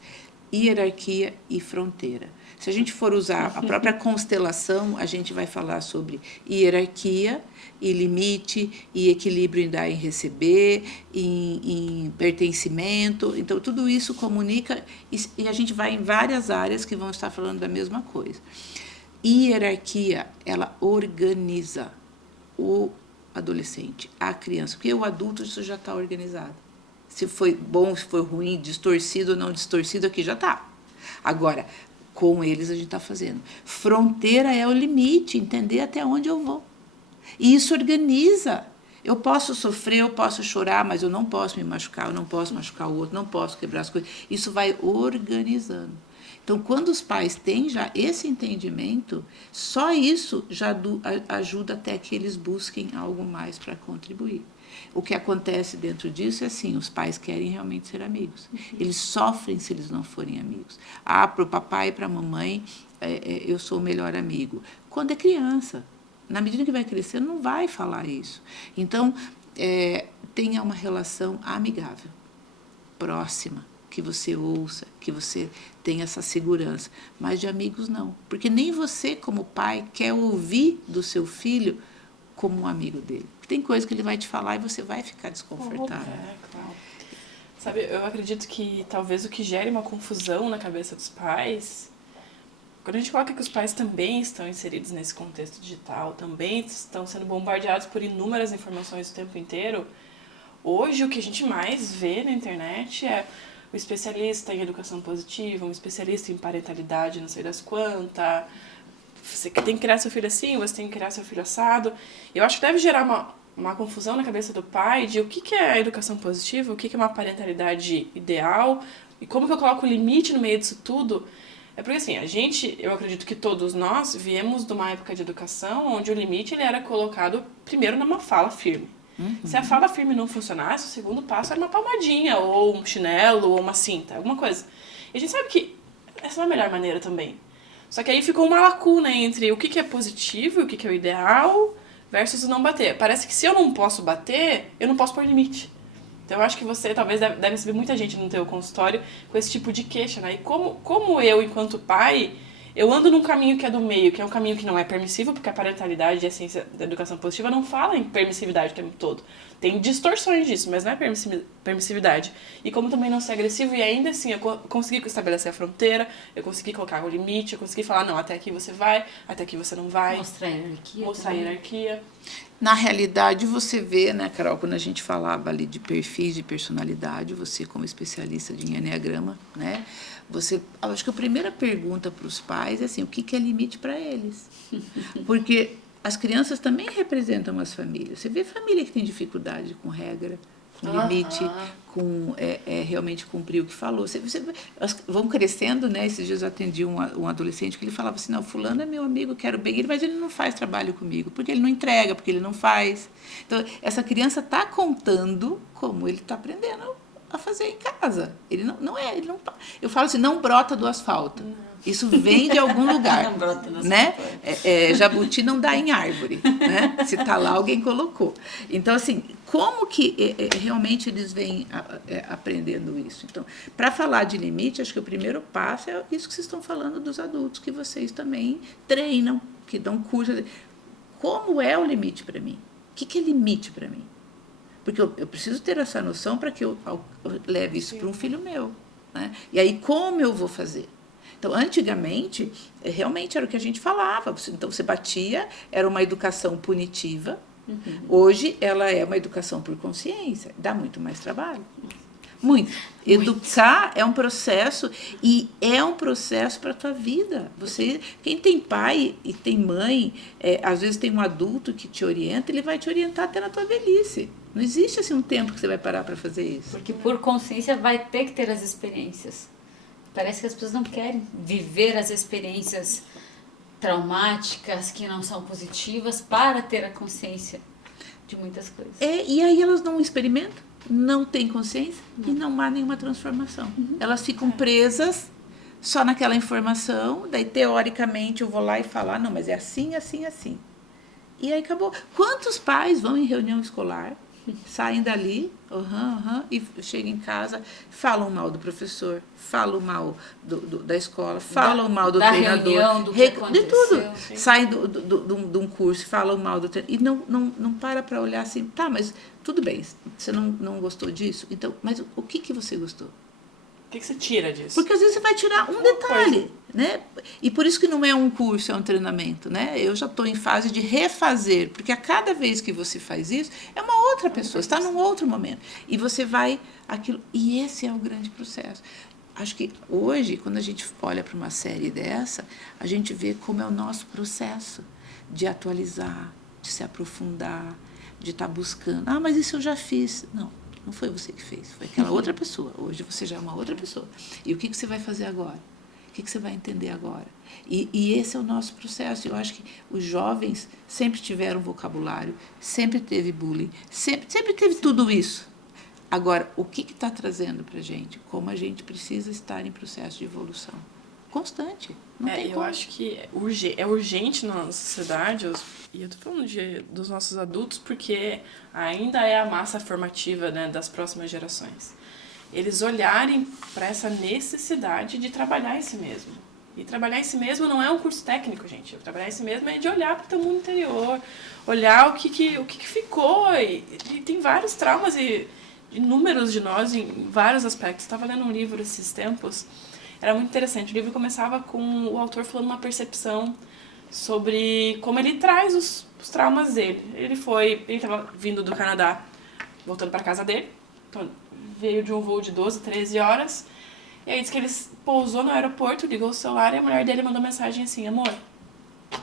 Hierarquia e fronteira. Se a gente for usar a própria constelação, a gente vai falar sobre hierarquia e limite, e equilíbrio em dar e receber, em pertencimento. Então, tudo isso comunica e a gente vai em várias áreas que vão estar falando da mesma coisa. Hierarquia, ela organiza o adolescente, a criança, porque o adulto isso já está organizado. Se foi bom, se foi ruim, distorcido ou não distorcido, aqui já está. Agora, com eles a gente está fazendo. Fronteira é o limite, entender até onde eu vou. E isso organiza. Eu posso sofrer, eu posso chorar, mas eu não posso me machucar, eu não posso machucar o outro, não posso quebrar as coisas. Isso vai organizando. Então, quando os pais têm já esse entendimento, só isso já ajuda até que eles busquem algo mais para contribuir. O que acontece dentro disso é assim, os pais querem realmente ser amigos. Eles sofrem se eles não forem amigos. Para o papai e para a mamãe, eu sou o melhor amigo. Quando é criança, na medida que vai crescer, não vai falar isso. Então, tenha uma relação amigável, próxima, que você ouça, que você tenha essa segurança. Mas de amigos, não. Porque nem você, como pai, quer ouvir do seu filho como um amigo dele. Tem coisa que ele vai te falar e você vai ficar desconfortável. Claro. Sabe, eu acredito que talvez o que gere uma confusão na cabeça dos pais, quando a gente coloca que os pais também estão inseridos nesse contexto digital, também estão sendo bombardeados por inúmeras informações o tempo inteiro, hoje o que a gente mais vê na internet é o especialista em educação positiva, um especialista em parentalidade, não sei das quantas. Você tem que criar seu filho assim, você tem que criar seu filho assado. Eu acho que deve gerar uma confusão na cabeça do pai de o que é a educação positiva, o que é uma parentalidade ideal, e como que eu coloco o limite no meio disso tudo. É porque assim, eu acredito que todos nós viemos de uma época de educação onde o limite ele era colocado primeiro numa fala firme. Se a fala firme não funcionasse, o segundo passo era uma palmadinha, ou um chinelo, ou uma cinta, alguma coisa. E a gente sabe que essa não é a melhor maneira também. Só que aí ficou uma lacuna entre o que é positivo e o que é o ideal versus não bater. Parece que se eu não posso bater, eu não posso pôr limite. Então eu acho que você talvez deve receber muita gente no teu consultório com esse tipo de queixa, né? E como eu, enquanto pai, eu ando num caminho que é do meio, que é um caminho que não é permissivo, porque a parentalidade e a ciência da educação positiva não fala em permissividade o tempo todo. Tem distorções disso, mas não é permissividade. E como também não ser agressivo, e ainda assim eu consegui estabelecer a fronteira, eu consegui colocar o limite, eu consegui falar, não, até aqui você vai, até aqui você não vai. Mostrar a hierarquia. Mostrar a hierarquia. Na realidade, você vê, né, Carol, quando a gente falava ali de perfis de personalidade, você como especialista de enneagrama, né, acho que a primeira pergunta para os pais é assim, o que é limite para eles? Porque as crianças também representam as famílias. Você vê família que tem dificuldade com regra, com limite, com realmente cumprir o que falou. Elas vão crescendo, né? Esses dias eu atendi um adolescente que ele falava assim, não, fulano é meu amigo, quero bem ele, mas ele não faz trabalho comigo, porque ele não entrega, porque ele não faz. Então, essa criança está contando como ele está aprendendo a fazer em casa. Ele não eu falo assim, não brota do asfalto. Isso vem de algum lugar, Não brota do né? Jabuti não dá em árvore, né? Se está lá, alguém colocou. Então, assim, como que realmente eles vêm aprendendo isso? Então, para falar de limite, acho que o primeiro passo é isso que vocês estão falando dos adultos, que vocês também treinam, que dão curso. Como é o limite para mim? O que é limite para mim? Porque eu preciso ter essa noção para que eu leve isso para um filho meu, né? E aí, como eu vou fazer? Então, antigamente, realmente era o que a gente falava. Então, você batia, era uma educação punitiva. Hoje, ela é uma educação por consciência. Dá muito mais trabalho. Muito. Educar é um processo e é um processo para a tua vida. Quem tem pai e tem mãe, às vezes tem um adulto que te orienta, ele vai te orientar até na tua velhice. Não existe assim um tempo que você vai parar para fazer isso. Porque por consciência vai ter que ter as experiências. Parece que as pessoas não querem viver as experiências traumáticas que não são positivas para ter a consciência de muitas coisas. E aí elas não experimentam, não têm consciência e não há nenhuma transformação. Elas ficam presas só naquela informação, daí teoricamente eu vou lá e falar, não, mas é assim, assim, assim. E aí acabou. Quantos pais vão em reunião escolar, saem dali, e chegam em casa, falam mal do professor, falam mal da escola, falam mal do treinador, reunião, do que aconteceu, de tudo. sim. Saem de um curso, falam mal do treinador, e não para olhar assim, tá, mas tudo bem, você não gostou disso? Então, mas o que você gostou? O que você tira disso? Porque às vezes você vai tirar um detalhe, né? E por isso que não é um curso, é um treinamento, né? Eu já estou em fase de refazer, porque a cada vez que você faz isso, é uma outra pessoa, está num outro momento. E você vai aquilo. E esse é o grande processo. Acho que hoje, quando a gente olha para uma série dessa, a gente vê como é o nosso processo de atualizar, de se aprofundar, de estar buscando. Ah, mas isso eu já fiz. Não foi você que fez, foi aquela outra pessoa. Hoje você já é uma outra pessoa. E o que você vai fazer agora? O que você vai entender agora? E esse é o nosso processo. Eu acho que os jovens sempre tiveram vocabulário, sempre teve bullying, sempre teve tudo isso. Agora, o que está trazendo para a gente? Como a gente precisa estar em processo de evolução constante. Não tem eu como. acho que é urgente na nossa sociedade, e eu tô falando dos nossos adultos, porque ainda é a massa formativa, né, das próximas gerações. Eles olharem para essa necessidade de trabalhar em si mesmo. E trabalhar em si mesmo não é um curso técnico, gente. Trabalhar em si mesmo é de olhar para o teu mundo interior, olhar o que ficou. E tem vários traumas e inúmeros de nós em vários aspectos. Estava lendo um livro esses tempos, era muito interessante. O livro começava com o autor falando uma percepção sobre como ele traz os traumas dele. Ele estava vindo do Canadá, voltando para casa dele. Então, veio de um voo de 12, 13 horas. E aí disse que ele pousou no aeroporto, ligou o celular e a mulher dele mandou mensagem assim: amor,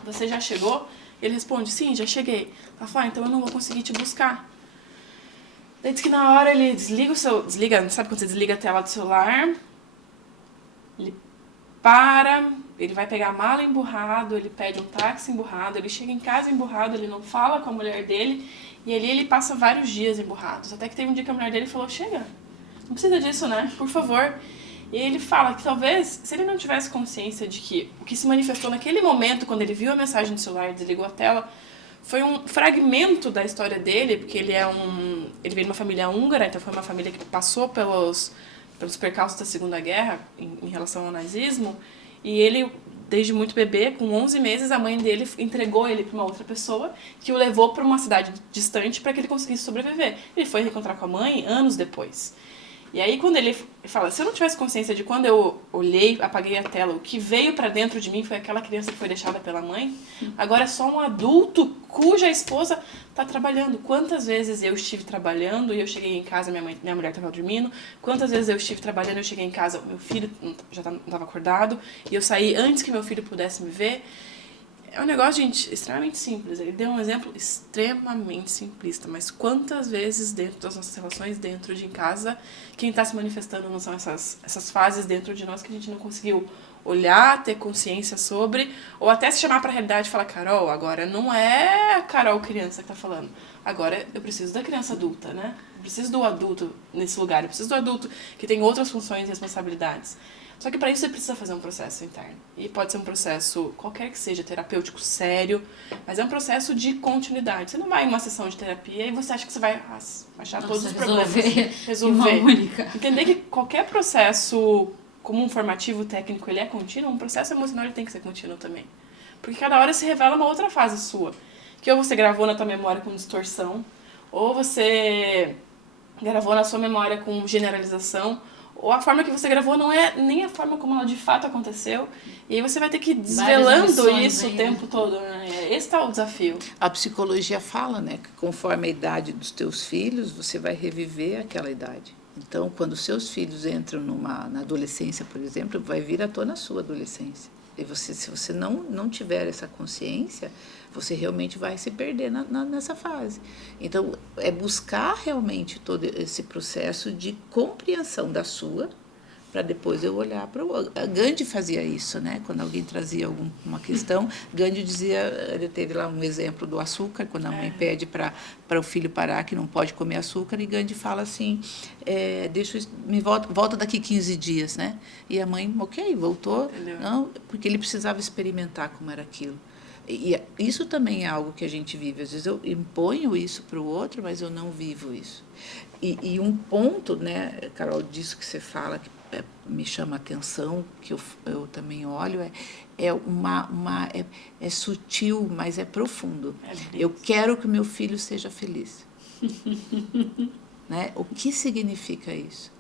você já chegou? Ele responde: sim, já cheguei. Ela fala: então eu não vou conseguir te buscar. Daí diz que na hora ele desliga sabe quando você desliga a tela do celular? Ele ele vai pegar a mala emburrado, ele pede um táxi emburrado, ele chega em casa emburrado, ele não fala com a mulher dele, e ali ele passa vários dias emburrados. Até que tem um dia que a mulher dele falou: chega, não precisa disso, né? Por favor. E ele fala que talvez, se ele não tivesse consciência de que o que se manifestou naquele momento, quando ele viu a mensagem do celular e desligou a tela, foi um fragmento da história dele, porque ele veio de uma família húngara, então foi uma família que passou pelos percalços da Segunda Guerra em relação ao nazismo, e ele, desde muito bebê, com 11 meses, a mãe dele entregou ele para uma outra pessoa, que o levou para uma cidade distante para que ele conseguisse sobreviver. Ele foi reencontrar com a mãe anos depois. E aí, quando ele fala, se eu não tivesse consciência de quando eu olhei, apaguei a tela, o que veio pra dentro de mim foi aquela criança que foi deixada pela mãe, agora é só um adulto cuja esposa tá trabalhando. Quantas vezes eu estive trabalhando e eu cheguei em casa, minha mulher estava dormindo, quantas vezes eu estive trabalhando e eu cheguei em casa, meu filho já não estava acordado, e eu saí antes que meu filho pudesse me ver. É um negócio, gente, extremamente simples. Ele deu um exemplo extremamente simplista, mas quantas vezes dentro das nossas relações, dentro de casa, quem está se manifestando não são essas fases dentro de nós que a gente não conseguiu olhar, ter consciência sobre, ou até se chamar para a realidade e falar: Carol, agora não é a Carol criança que está falando, agora eu preciso da criança adulta, né? Eu preciso do adulto nesse lugar, eu preciso do adulto que tem outras funções e responsabilidades. Só que para isso você precisa fazer um processo interno. E pode ser um processo, qualquer que seja, terapêutico, sério, mas é um processo de continuidade. Você não vai em uma sessão de terapia e você acha que você vai achar todos os problemas. Resolver. Uma única. Entender que qualquer processo, como um formativo técnico, ele é contínuo, um processo emocional ele tem que ser contínuo também. Porque cada hora se revela uma outra fase sua. Que ou você gravou na tua memória com distorção, ou você gravou na sua memória com generalização, ou a forma que você gravou não é nem a forma como ela de fato aconteceu. E aí você vai ter que ir desvelando isso o tempo todo, né? Esse tá o desafio. A psicologia fala, né, que conforme a idade dos teus filhos, você vai reviver aquela idade. Então, quando seus filhos entram na adolescência, por exemplo, vai vir à tona a sua adolescência. E se você não tiver essa consciência, você realmente vai se perder nessa fase. Então, é buscar realmente todo esse processo de compreensão da sua, para depois eu olhar para o outro. Gandhi fazia isso, né? Quando alguém trazia alguma questão, Gandhi dizia, ele teve lá um exemplo do açúcar, quando a mãe pede para o filho parar, que não pode comer açúcar, e Gandhi fala assim, volta daqui 15 dias, né? E a mãe, ok, voltou, Entendeu? não, porque ele precisava experimentar como era aquilo. E isso também é algo que a gente vive. Às vezes eu imponho isso para o outro, mas eu não vivo isso. E um ponto, né, Carol, disso que você fala, que me chama a atenção, que eu também olho, é sutil, mas é profundo. Eu quero que o meu filho seja feliz. Né? O que significa isso?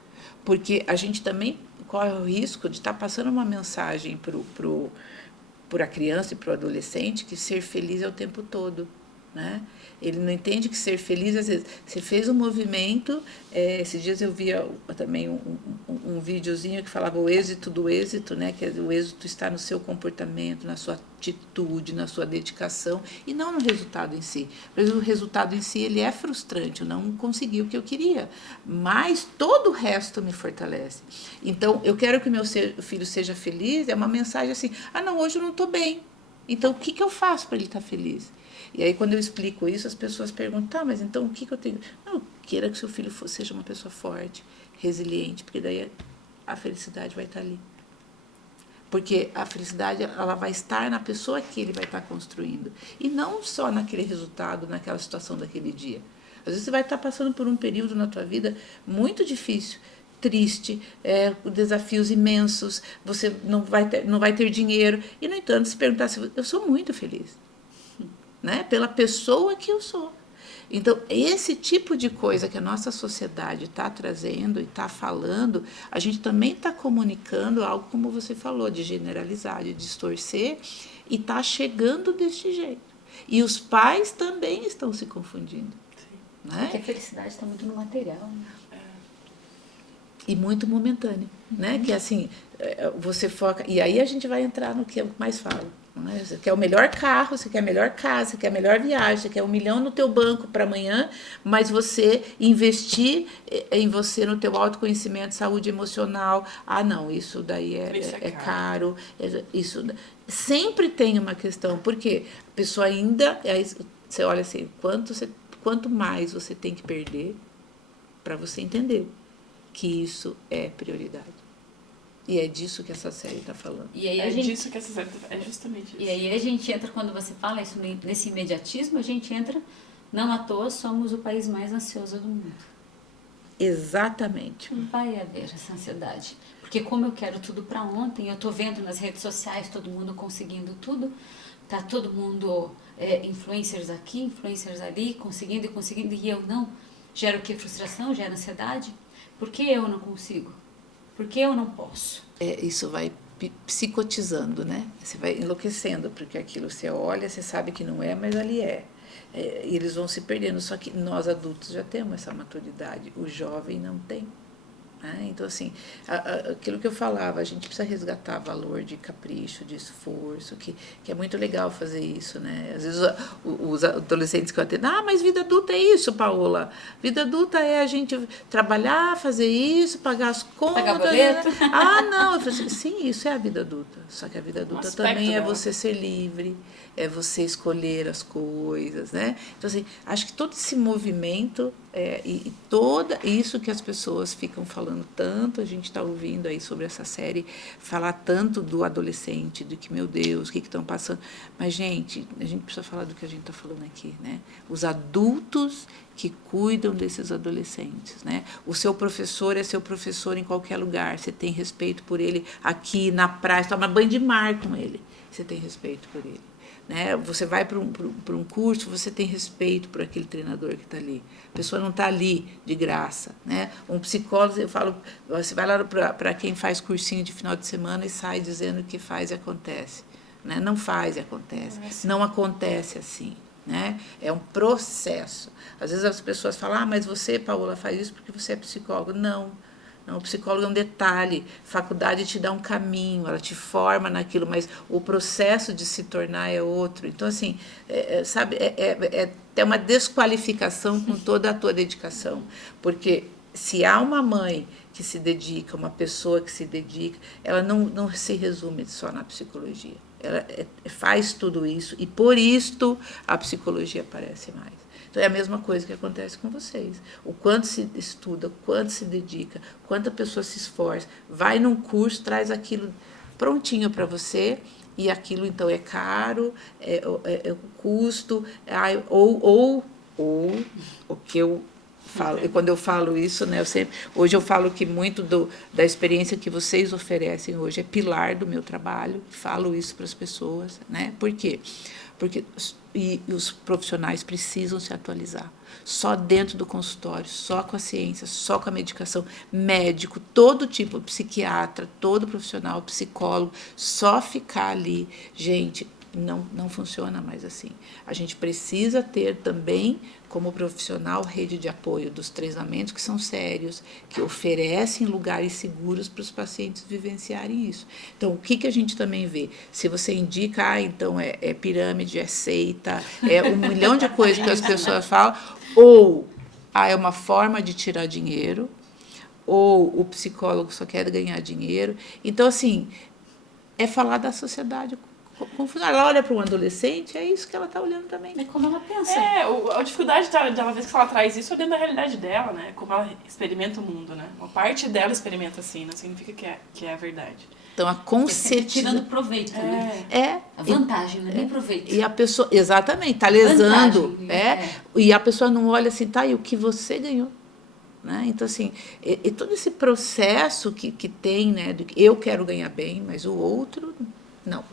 Porque a gente também corre o risco de estar passando uma mensagem para a criança e para o adolescente que ser feliz é o tempo todo. né? Ele não entende que ser feliz, às vezes, você fez um movimento, esses dias eu via também um videozinho que falava o êxito do êxito, né? Que o êxito está no seu comportamento, na sua atitude, na sua dedicação, e não no resultado em si. Mas o resultado em si, ele é frustrante, eu não consegui o que eu queria, mas todo o resto me fortalece. Então, eu quero que meu filho seja feliz, é uma mensagem assim, não, hoje eu não estou bem, então o que eu faço para ele estar feliz? E aí, quando eu explico isso, as pessoas perguntam, mas então o que eu tenho? Não, queira que seu filho seja uma pessoa forte, resiliente, porque daí a felicidade vai estar ali. Porque a felicidade, ela vai estar na pessoa que ele vai estar construindo. E não só naquele resultado, naquela situação daquele dia. Às vezes você vai estar passando por um período na tua vida muito difícil, triste, desafios imensos, você não vai ter dinheiro. E, no entanto, se perguntar se eu sou muito feliz. Né? Pela pessoa que eu sou. Então, esse tipo de coisa que a nossa sociedade está trazendo e está falando, a gente também está comunicando algo, como você falou, de generalizar, de distorcer, e está chegando deste jeito. E os pais também estão se confundindo. Né? Porque a felicidade está muito no material. Né? E muito momentâneo. Né? Que assim, você foca... E aí a gente vai entrar no que eu mais falo. Você quer o melhor carro, você quer a melhor casa, você quer a melhor viagem, você quer 1 milhão no teu banco para amanhã, mas você investir em você, no teu autoconhecimento, saúde emocional, não, isso daí é caro. Isso sempre tem uma questão, porque a pessoa ainda, você olha assim, quanto mais você tem que perder para você entender que isso é prioridade. E é disso que essa série está falando. E aí disso que essa série é justamente isso. E aí a gente entra, quando você fala isso, nesse imediatismo, a gente entra, não à toa, somos o país mais ansioso do mundo. Exatamente. Vai haver essa ansiedade. Porque como eu quero tudo para ontem, eu estou vendo nas redes sociais todo mundo conseguindo tudo, tá todo mundo, influencers aqui, influencers ali, conseguindo, e eu não. Gera o quê? Frustração, gera ansiedade. Por que eu não consigo? Por que eu não posso? Isso vai psicotizando, né? Você vai enlouquecendo, porque aquilo você olha, você sabe que não é, mas ali é. E eles vão se perdendo. Só que nós adultos já temos essa maturidade, o jovem não tem. Né? Então, assim, aquilo que eu falava, a gente precisa resgatar valor de capricho, de esforço, que é muito legal fazer isso, né? Às vezes os adolescentes que eu atendo, mas vida adulta é isso, Paola. Vida adulta é a gente trabalhar, fazer isso, pagar as contas. Pagar boleto. Não. Eu falei assim, sim, isso é a vida adulta. Só que a vida adulta também é você ser livre, é você escolher as coisas, né? Então, assim, acho que todo esse movimento e todo isso que as pessoas ficam falando tanto, a gente está ouvindo aí sobre essa série, falar tanto do adolescente, do que, meu Deus, o que estão passando. Mas, gente, a gente precisa falar do que a gente está falando aqui, né? Os adultos que cuidam desses adolescentes, né? O seu professor é seu professor em qualquer lugar, você tem respeito por ele aqui na praia, você toma banho de mar com ele, você tem respeito por ele. Né? Você vai para um curso, você tem respeito por aquele treinador que está ali. A pessoa não está ali de graça. Né? Um psicólogo, eu falo, você vai lá para quem faz cursinho de final de semana e sai dizendo que faz e acontece. Né? Não faz e acontece. Não acontece assim. Né? É um processo. Às vezes as pessoas falam, mas você, Paola, faz isso porque você é psicólogo. Não. O psicólogo é um detalhe, faculdade te dá um caminho, ela te forma naquilo, mas o processo de se tornar é outro. Então, assim, sabe, tem uma desqualificação com toda a tua dedicação, porque se há uma mãe que se dedica, uma pessoa que se dedica, ela não se resume só na psicologia, ela faz tudo isso e por isto a psicologia aparece mais. Então, é a mesma coisa que acontece com vocês. O quanto se estuda, o quanto se dedica, quanto a pessoa se esforça, vai num curso, traz aquilo prontinho para você, e aquilo, então, é caro, é o custo, ou o que eu falo. E quando eu falo isso, né, hoje eu falo que muito da experiência que vocês oferecem hoje é pilar do meu trabalho, falo isso para as pessoas. Né? Por quê? Porque os profissionais precisam se atualizar. Só dentro do consultório, só com a ciência, só com a medicação, médico, todo tipo, psiquiatra, todo profissional, psicólogo, só ficar ali. Gente, Não funciona mais assim. A gente precisa ter também, como profissional, rede de apoio dos treinamentos que são sérios, que oferecem lugares seguros para os pacientes vivenciarem isso. Então, o que a gente também vê? Se você indica, então é pirâmide, é seita, é um milhão de coisas que as pessoas falam, ou é uma forma de tirar dinheiro, ou o psicólogo só quer ganhar dinheiro. Então, assim, é falar da sociedade confusão. Ela olha para um adolescente, é isso que ela está olhando também. É como ela pensa. A dificuldade dela, vez que ela traz isso, é dentro da realidade dela, né? Como ela experimenta o mundo, né? Uma parte dela experimenta assim, não significa que é a verdade. Então, a consciência... Tirando proveito, né? A vantagem, não é nem proveito. E a pessoa, exatamente, está lesando. E a pessoa não olha assim, tá, e o que você ganhou? Né? Então, assim, e todo esse processo que tem, né? De que eu quero ganhar bem, mas o outro, não.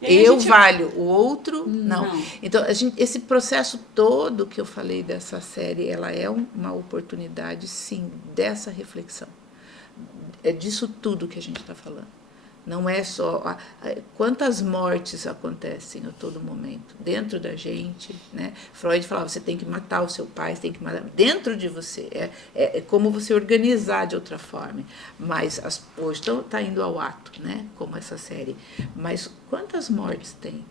Eu valho, o outro, não. Então, esse processo todo que eu falei dessa série, ela é uma oportunidade, sim, dessa reflexão. É disso tudo que a gente está falando. Não é só... Quantas mortes acontecem a todo momento dentro da gente, né? Freud falava, você tem que matar o seu pai, você tem que matar... Dentro de você. É como você organizar de outra forma. Mas hoje está indo ao ato, né? Como essa série. Mas quantas mortes tem?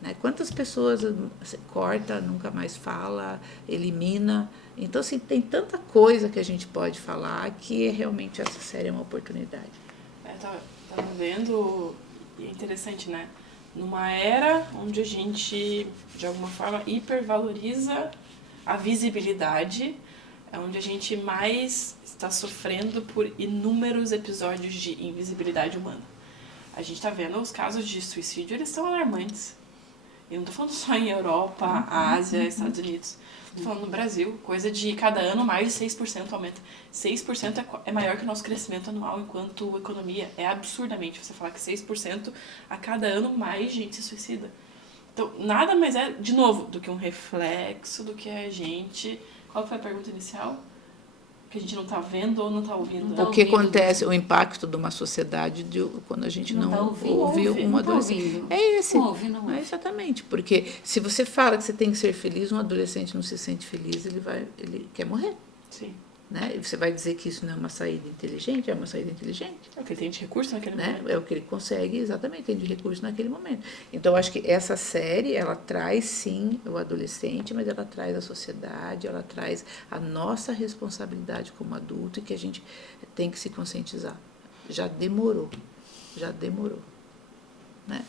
Né? Quantas pessoas você corta, nunca mais fala, elimina? Então, assim, tem tanta coisa que a gente pode falar que realmente essa série é uma oportunidade. Tava vendo, é interessante, né? Numa era onde a gente, de alguma forma, hipervaloriza a visibilidade, é onde a gente mais está sofrendo por inúmeros episódios de invisibilidade humana. A gente está vendo os casos de suicídio, eles são alarmantes. Eu não estou falando só em Europa, Ásia, Estados Unidos. Estou falando no Brasil, coisa de cada ano mais de 6% aumenta. 6% é maior que o nosso crescimento anual enquanto economia. É absurdamente você falar que 6% a cada ano mais gente se suicida. Então, nada mais é, de novo, do que um reflexo do que a gente... Qual foi a pergunta inicial? Que a gente não está vendo ou não está ouvindo? O que acontece, o impacto de uma sociedade quando a gente não ouve um adolescente. É esse. Não ouve, não ouve. Exatamente, porque se você fala que você tem que ser feliz, um adolescente não se sente feliz, ele quer morrer. Sim. Né? E você vai dizer que isso não é uma saída inteligente? É uma saída inteligente. É o que ele tem de recurso naquele momento. É o que ele consegue, exatamente, tem de recurso naquele momento. Então, acho que essa série, ela traz, sim, o adolescente, mas ela traz a sociedade, ela traz a nossa responsabilidade como adulto e que a gente tem que se conscientizar. Já demorou. Né?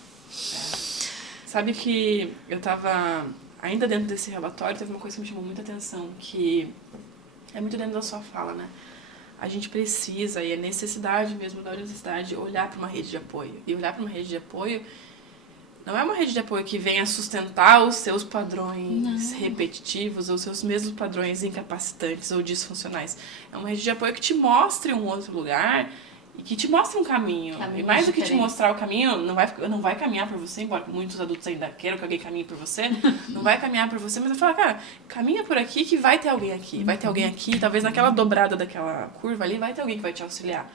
Sabe que eu estava, ainda dentro desse relatório, teve uma coisa que me chamou muita atenção, que... é muito dentro da sua fala, né? A gente precisa, e é necessidade mesmo da universidade, olhar para uma rede de apoio. E olhar para uma rede de apoio não é uma rede de apoio que venha sustentar os seus padrões repetitivos ou os seus mesmos padrões incapacitantes ou disfuncionais. É uma rede de apoio que te mostre um outro lugar e que te mostre um caminho. E mais do que te mostrar o caminho, não vai caminhar por você, embora muitos adultos ainda queiram que alguém caminhe por você, não vai caminhar por você, mas vai falar, cara, caminha por aqui que vai ter alguém aqui. Vai ter alguém aqui, talvez naquela dobrada daquela curva ali, vai ter alguém que vai te auxiliar.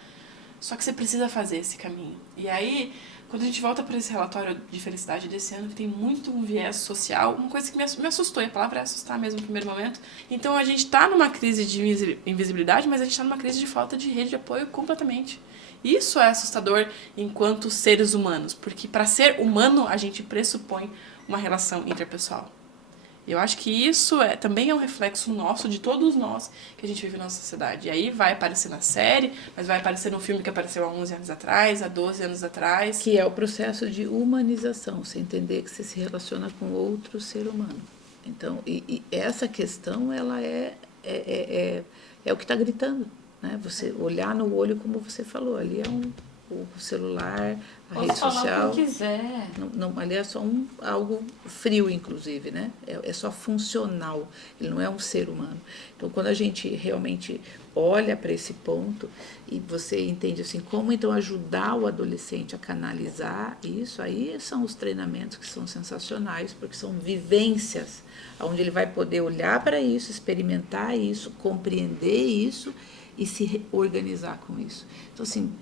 Só que você precisa fazer esse caminho. E aí, quando a gente volta para esse relatório de felicidade desse ano, que tem muito um viés social, uma coisa que me assustou, e a palavra é assustar mesmo no primeiro momento. Então, a gente está numa crise de invisibilidade, mas a gente está numa crise de falta de rede de apoio completamente. Isso é assustador enquanto seres humanos, porque para ser humano, a gente pressupõe uma relação interpessoal. Eu acho que isso também é um reflexo nosso, de todos nós, que a gente vive na nossa sociedade. E aí vai aparecer na série, mas vai aparecer no filme que apareceu há 11 anos atrás, há 12 anos atrás. Que é o processo de humanização, você entender que você se relaciona com outro ser humano. Então, e essa questão, ela é o que está gritando. Né? Você olhar no olho, como você falou, ali é o celular, a rede social. Falar o que quiser. Não, ali é só algo frio, inclusive, né? É só funcional, ele não é um ser humano. Então, quando a gente realmente olha para esse ponto e você entende assim, como então ajudar o adolescente a canalizar isso, aí são os treinamentos que são sensacionais, porque são vivências, onde ele vai poder olhar para isso, experimentar isso, compreender isso e se organizar com isso. Então, assim,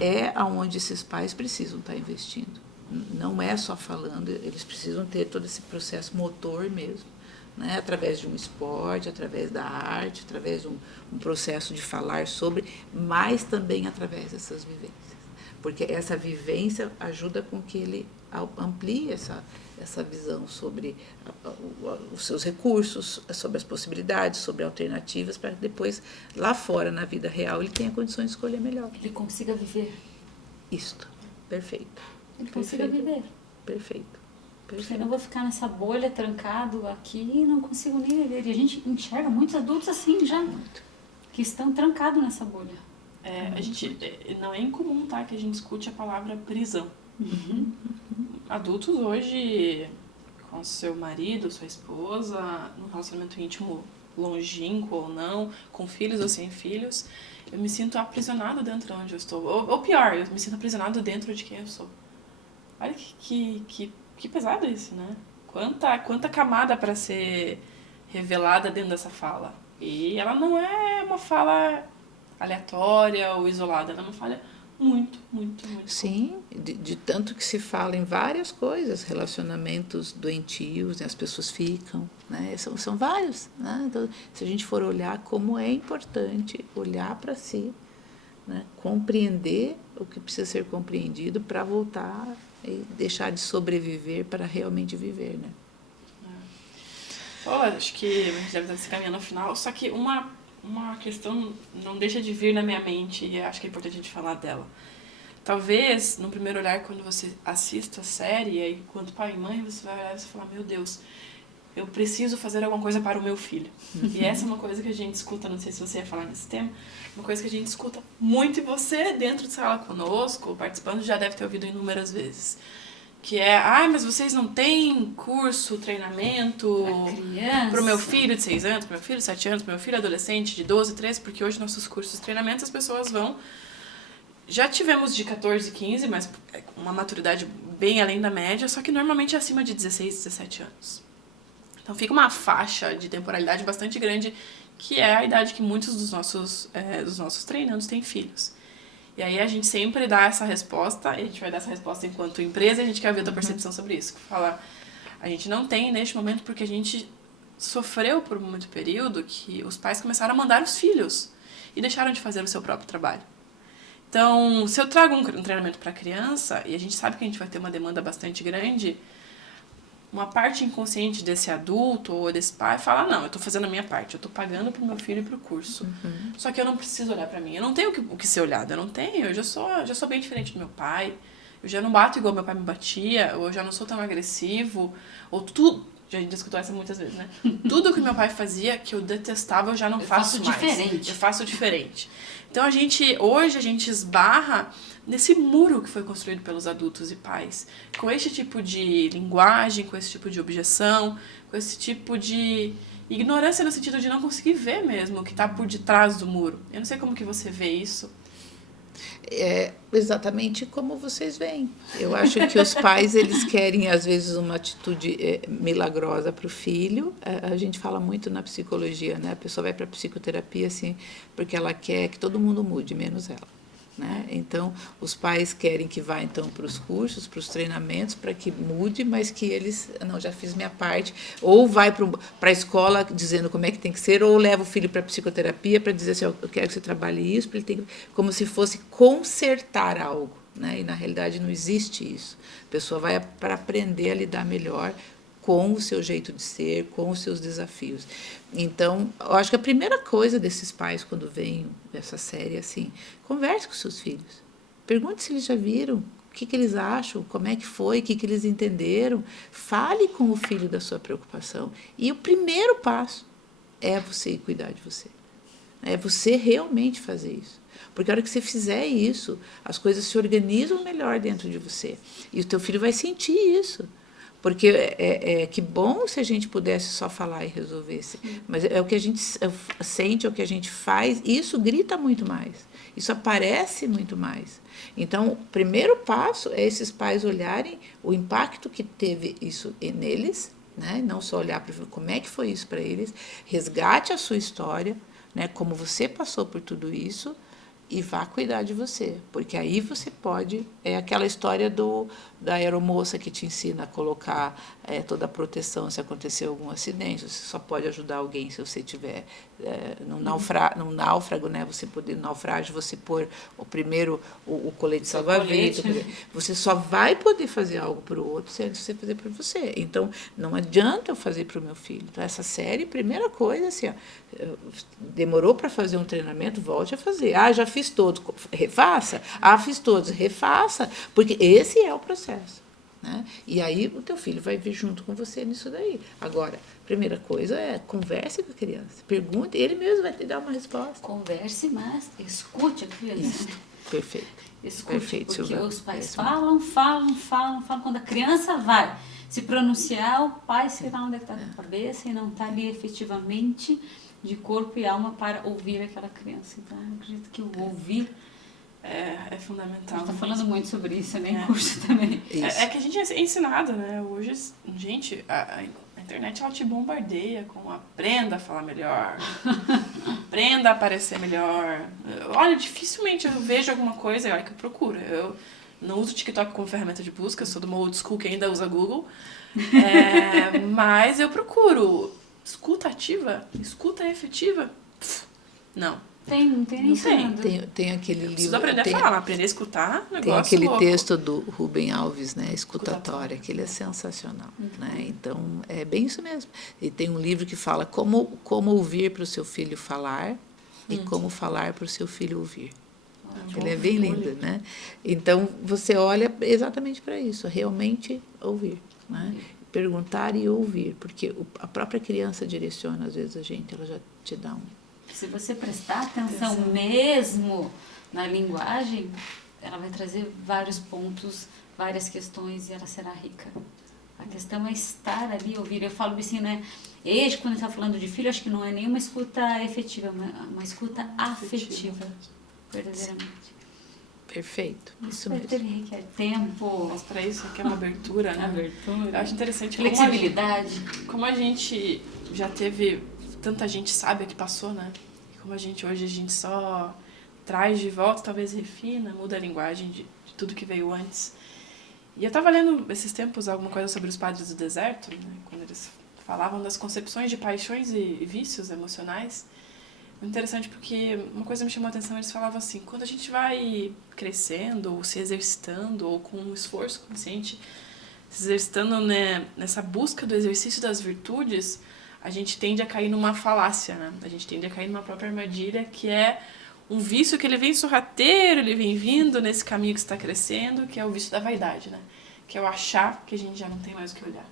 é aonde esses pais precisam estar investindo. não é só falando, eles precisam ter todo esse processo motor mesmo, né? Através de um esporte, através da arte, através de um processo de falar sobre, mas também através dessas vivências. Porque essa vivência ajuda com que ele amplie essa visão sobre os seus recursos, sobre as possibilidades, sobre alternativas, para depois, lá fora, na vida real, ele tenha condições de escolher melhor. Ele consiga viver. Isto, perfeito. Ele consiga viver. Perfeito. Eu não vou ficar nessa bolha, trancado aqui, e não consigo nem viver. E a gente enxerga muitos adultos assim já, que estão trancados nessa bolha. A gente, não é incomum, tá, que a gente escute a palavra prisão. Adultos hoje, com seu marido, sua esposa, num relacionamento íntimo longínquo ou não, com filhos ou sem filhos, eu me sinto aprisionado dentro de onde eu estou. Ou pior, eu me sinto aprisionado dentro de quem eu sou. Olha que pesado isso, né? Quanta camada para ser revelada dentro dessa fala. E ela não é uma fala aleatória ou isolada, ela é uma fala muito. Sim, de tanto que se fala em várias coisas, relacionamentos doentios, né, as pessoas ficam, né, são vários, né, então, se a gente for olhar como é importante olhar para si, né, compreender o que precisa ser compreendido para voltar e deixar de sobreviver para realmente viver, né. Acho que a gente deve estar se caminhando ao final, só que uma questão não deixa de vir na minha mente e acho que é importante a gente falar dela. Talvez, no primeiro olhar, quando você assista a série, aí, enquanto pai e mãe, você vai olhar e falar, meu Deus, eu preciso fazer alguma coisa para o meu filho. E essa é uma coisa que a gente escuta, não sei se você ia falar nesse tema, uma coisa que a gente escuta muito, e você, dentro de sala conosco, participando, já deve ter ouvido inúmeras vezes. Que é, mas vocês não têm curso, treinamento para o meu filho de 6 anos, para o meu filho de 7 anos, para o meu filho adolescente de 12, 13, porque hoje nossos cursos de treinamento as pessoas vão... Já tivemos de 14, 15, mas uma maturidade bem além da média, só que normalmente é acima de 16, 17 anos. Então fica uma faixa de temporalidade bastante grande, que é a idade que muitos dos nossos treinandos têm filhos. E aí a gente sempre dá essa resposta, e a gente vai dar essa resposta enquanto empresa, e a gente quer ver a tua percepção sobre isso. Fala, a gente não tem neste momento porque a gente sofreu por muito período que os pais começaram a mandar os filhos e deixaram de fazer o seu próprio trabalho. Então, se eu trago um treinamento para criança, e a gente sabe que a gente vai ter uma demanda bastante grande, uma parte inconsciente desse adulto ou desse pai fala, não, eu estou fazendo a minha parte, eu estou pagando pro meu filho e pro curso. Só que eu não preciso olhar para mim, eu não tenho o que ser olhado, eu já sou bem diferente do meu pai, eu já não bato igual meu pai me batia, ou eu já não sou tão agressivo, ou tudo, já a gente escutou essa muitas vezes, né? Tudo que meu pai fazia, que eu detestava, eu já não faço mais. Diferente. Eu faço diferente. Então, hoje a gente esbarra nesse muro que foi construído pelos adultos e pais, com esse tipo de linguagem, com esse tipo de objeção, com esse tipo de ignorância no sentido de não conseguir ver mesmo o que está por detrás do muro. Eu não sei como que você vê isso. É exatamente como vocês veem. Eu acho que os pais, eles querem, às vezes, uma atitude milagrosa para o filho. A gente fala muito na psicologia, né? A pessoa vai para a psicoterapia, assim, porque ela quer que todo mundo mude, menos ela. Né? Então, os pais querem que vá então para os cursos, para os treinamentos, para que mude, mas que eles, não, já fiz minha parte, ou vai para a escola dizendo como é que tem que ser, ou leva o filho para a psicoterapia para dizer assim, eu quero que você trabalhe isso, para ele ter, como se fosse consertar algo, né? E na realidade não existe isso. A pessoa vai para aprender a lidar melhor com o seu jeito de ser, com os seus desafios. Então, eu acho que a primeira coisa desses pais, quando veem essa série, é assim, converse com seus filhos. Pergunte se eles já viram, o que eles acham, como é que foi, o que eles entenderam. Fale com o filho da sua preocupação. E o primeiro passo é você cuidar de você. É você realmente fazer isso. Porque a hora que você fizer isso, as coisas se organizam melhor dentro de você. E o teu filho vai sentir isso. Porque que bom se a gente pudesse só falar e resolvesse. Mas é o que a gente sente, é o que a gente faz, e isso grita muito mais. Isso aparece muito mais. Então, o primeiro passo é esses pais olharem o impacto que teve isso neles, né? Não só olhar para como é que foi isso para eles, resgate a sua história, né? Como você passou por tudo isso, e vá cuidar de você, porque aí você pode, é aquela história da aeromoça que te ensina a colocar toda a proteção se acontecer algum acidente, você só pode ajudar alguém se você tiver num náufrago, né, você poder, no naufrágio, você pôr o colete salva-vidas, você só vai poder fazer algo para o outro se antes você fazer para você, então não adianta eu fazer para o meu filho. Então essa série, primeira coisa, assim, ó, demorou para fazer um treinamento, volte a fazer. Já fiz todos, refaça. Fiz todos, refaça, porque esse é o processo, né? E aí o teu filho vai vir junto com você nisso daí. Agora, primeira coisa é converse com a criança, pergunte, ele mesmo vai te dar uma resposta. Converse, mas escute a criança. Isso, perfeito. Escute, perfeito, porque Silvana. os pais falam. Quando a criança vai se pronunciar, o pai sei lá onde está com a cabeça e não está ali efetivamente de corpo e alma para ouvir aquela criança. Então, eu acredito que o ouvir é fundamental. A gente está falando muito sobre isso, né? Em curso também. É que a gente é ensinado, né? Hoje, gente, a internet ela te bombardeia com aprenda a falar melhor, aprenda a aparecer melhor. Olha, dificilmente eu vejo alguma coisa, olha que eu procuro. Eu não uso o TikTok como ferramenta de busca, sou de uma old school que ainda usa Google. Mas eu procuro escuta ativa, escuta efetiva. Não. Não tem nem nada. Tem aquele livro. Preciso aprender a falar, aprender a escutar. Tem aquele louco. texto do Rubem Alves, né? Escutatória, que ele é sensacional. Né? Então, é bem isso mesmo. E tem um livro que fala como ouvir para o seu filho falar e como falar para o seu filho ouvir. Ele é bem lindo, né? Então, você olha exatamente para isso, realmente ouvir, né? Perguntar e ouvir, porque a própria criança direciona, às vezes, a gente, ela já te dá Se você prestar atenção mesmo na linguagem, ela vai trazer vários pontos, várias questões e ela será rica. A questão é estar ali, ouvir. Eu falo assim, né? Quando a gente está falando de filho, acho que não é nenhuma escuta efetiva, uma escuta afetiva. Verdadeiramente. Perfeito. Isso mesmo. Ele requer tempo. Mas para isso requer uma abertura, né? Abertura. Eu acho interessante flexibilidade. Como a gente já teve, tanta gente sábia que passou, né? E como hoje a gente só traz de volta, talvez refina, muda a linguagem de tudo que veio antes. E eu estava lendo esses tempos alguma coisa sobre os padres do deserto, né? Quando eles falavam das concepções de paixões e vícios emocionais. Interessante porque uma coisa me chamou a atenção, eles falavam assim, quando a gente vai crescendo, ou se exercitando, ou com um esforço consciente, se exercitando, né, nessa busca do exercício das virtudes, a gente tende a cair numa falácia, né? A gente tende a cair numa própria armadilha, que é um vício que ele vem sorrateiro, ele vem vindo nesse caminho que está crescendo, que é o vício da vaidade, né? Que é o achar que a gente já não tem mais o que olhar.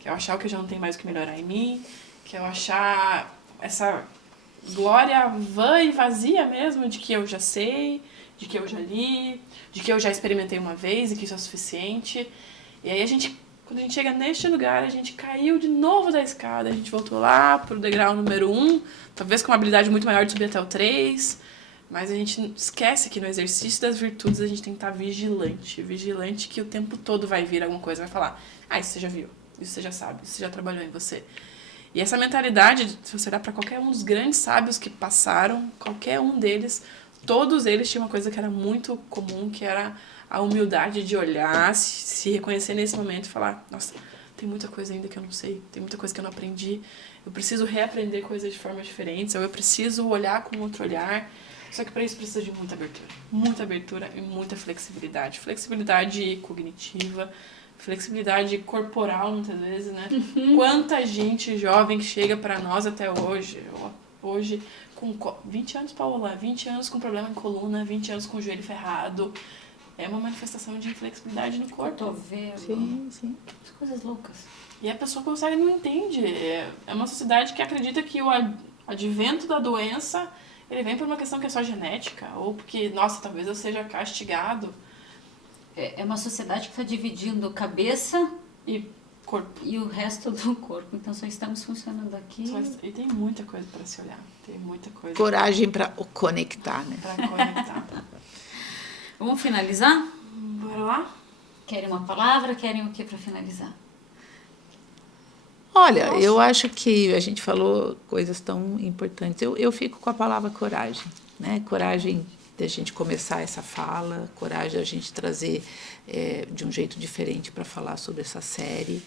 Que é o achar que eu já não tenho mais o que melhorar em mim, que é o achar essa glória vã e vazia mesmo de que eu já sei, de que eu já li, de que eu já experimentei uma vez e que isso é suficiente. E aí quando a gente chega neste lugar, a gente caiu de novo da escada, a gente voltou lá pro degrau número 1, talvez com uma habilidade muito maior de subir até o 3, mas a gente esquece que no exercício das virtudes a gente tem que estar vigilante que o tempo todo vai vir alguma coisa, vai falar, isso você já viu, isso você já sabe, isso você já trabalhou em você. E essa mentalidade, se você olhar para qualquer um dos grandes sábios que passaram, qualquer um deles, todos eles tinham uma coisa que era muito comum, que era a humildade de olhar, se reconhecer nesse momento e falar, nossa, tem muita coisa ainda que eu não sei, tem muita coisa que eu não aprendi, eu preciso reaprender coisas de formas diferentes, ou eu preciso olhar com outro olhar. Só que para isso precisa de muita abertura e muita flexibilidade. Flexibilidade cognitiva, flexibilidade corporal, muitas vezes, né? Quanta gente jovem que chega para nós até hoje com 20 anos, Paola, 20 anos com problema em coluna, 20 anos com o joelho ferrado. É uma manifestação de inflexibilidade no corpo. Cotovelo. Sim. As coisas loucas. E a pessoa consegue não entende. É uma sociedade que acredita que o advento da doença ele vem por uma questão que é só genética, ou porque, nossa, talvez eu seja castigado. É uma sociedade que está dividindo cabeça e corpo. E o resto do corpo. Então, só estamos funcionando aqui. E tem muita coisa para se olhar. Tem muita coisa. Coragem para conectar, né? Para conectar. Vamos finalizar? Bora lá? Querem uma palavra? Querem o que para finalizar? Olha, eu acho que a gente falou coisas tão importantes. Eu fico com a palavra coragem, né? Coragem a gente começar essa fala, coragem da gente trazer de um jeito diferente para falar sobre essa série.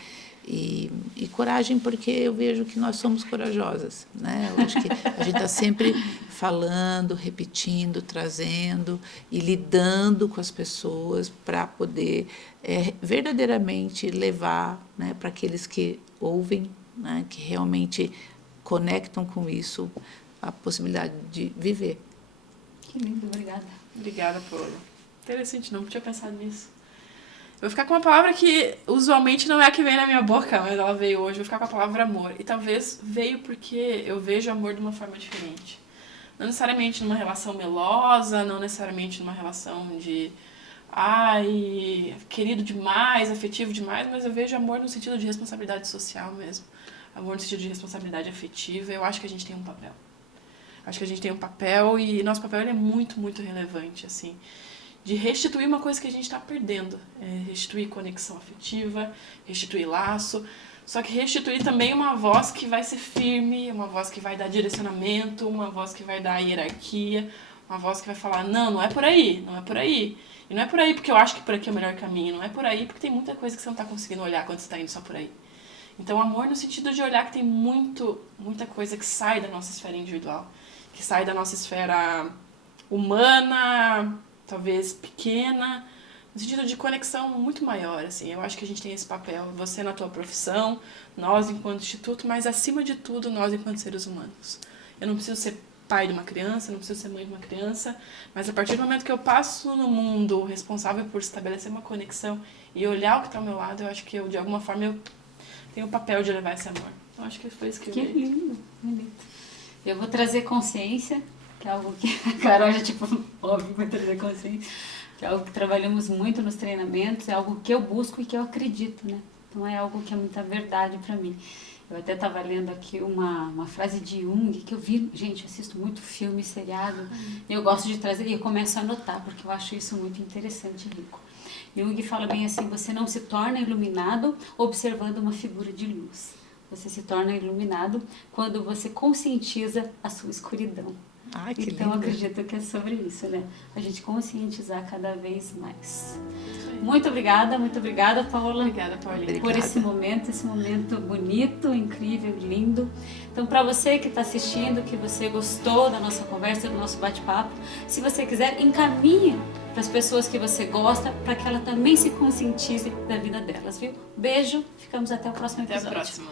E coragem porque eu vejo que nós somos corajosas, né? Eu acho que a gente está sempre falando, repetindo, trazendo e lidando com as pessoas para poder verdadeiramente levar, né, para aqueles que ouvem, né, que realmente conectam com isso, a possibilidade de viver. Que lindo, obrigada. Obrigada, Paola. Interessante, não tinha pensado nisso. Eu vou ficar com uma palavra que usualmente não é a que vem na minha boca, mas ela veio hoje. Eu vou ficar com a palavra amor. E talvez veio porque eu vejo amor de uma forma diferente. Não necessariamente numa relação melosa, não necessariamente numa relação de querido demais, afetivo demais, mas eu vejo amor no sentido de responsabilidade social mesmo. Amor no sentido de responsabilidade afetiva. Eu acho que a gente tem um papel. Acho que a gente tem um papel e nosso papel ele é muito, muito relevante, assim. De restituir uma coisa que a gente está perdendo. Restituir conexão afetiva, restituir laço. Só que restituir também uma voz que vai ser firme, uma voz que vai dar direcionamento, uma voz que vai dar hierarquia, uma voz que vai falar, não é por aí, não é por aí. E não é por aí porque eu acho que por aqui é o melhor caminho, não é por aí porque tem muita coisa que você não está conseguindo olhar quando você está indo só por aí. Então, amor no sentido de olhar que tem muita coisa que sai da nossa esfera individual, que sai da nossa esfera humana, talvez pequena, no sentido de conexão muito maior, assim. Eu acho que a gente tem esse papel, você na tua profissão, nós enquanto instituto, mas acima de tudo, nós enquanto seres humanos. Eu não preciso ser pai de uma criança, não preciso ser mãe de uma criança, mas a partir do momento que eu passo no mundo responsável por estabelecer uma conexão e olhar o que está ao meu lado, eu acho que de alguma forma, eu tenho o papel de levar esse amor. Eu acho que foi isso que eu vi. Que lindo, bonito. Eu vou trazer consciência, que é algo que a Carol já, óbvio, vai trazer consciência, que é algo que trabalhamos muito nos treinamentos, é algo que eu busco e que eu acredito, né? Então é algo que é muita verdade para mim. Eu até estava lendo aqui uma frase de Jung, que eu vi, gente, eu assisto muito filme, seriado, e eu gosto de trazer, e eu começo a anotar, porque eu acho isso muito interessante e rico. Jung fala bem assim, você não se torna iluminado observando uma figura de luz. Você se torna iluminado quando você conscientiza a sua escuridão. Ai, que então, lindo. acredito que é sobre isso, né? A gente conscientizar cada vez mais. Muito obrigada, Paola. Obrigada, Paulinha. Por esse momento bonito, incrível, lindo. Então, para você que está assistindo, que você gostou da nossa conversa, do nosso bate-papo, se você quiser, encaminhe para as pessoas que você gosta, para que ela também se conscientize da vida delas, viu? Beijo, ficamos até o próximo episódio. Até a próxima.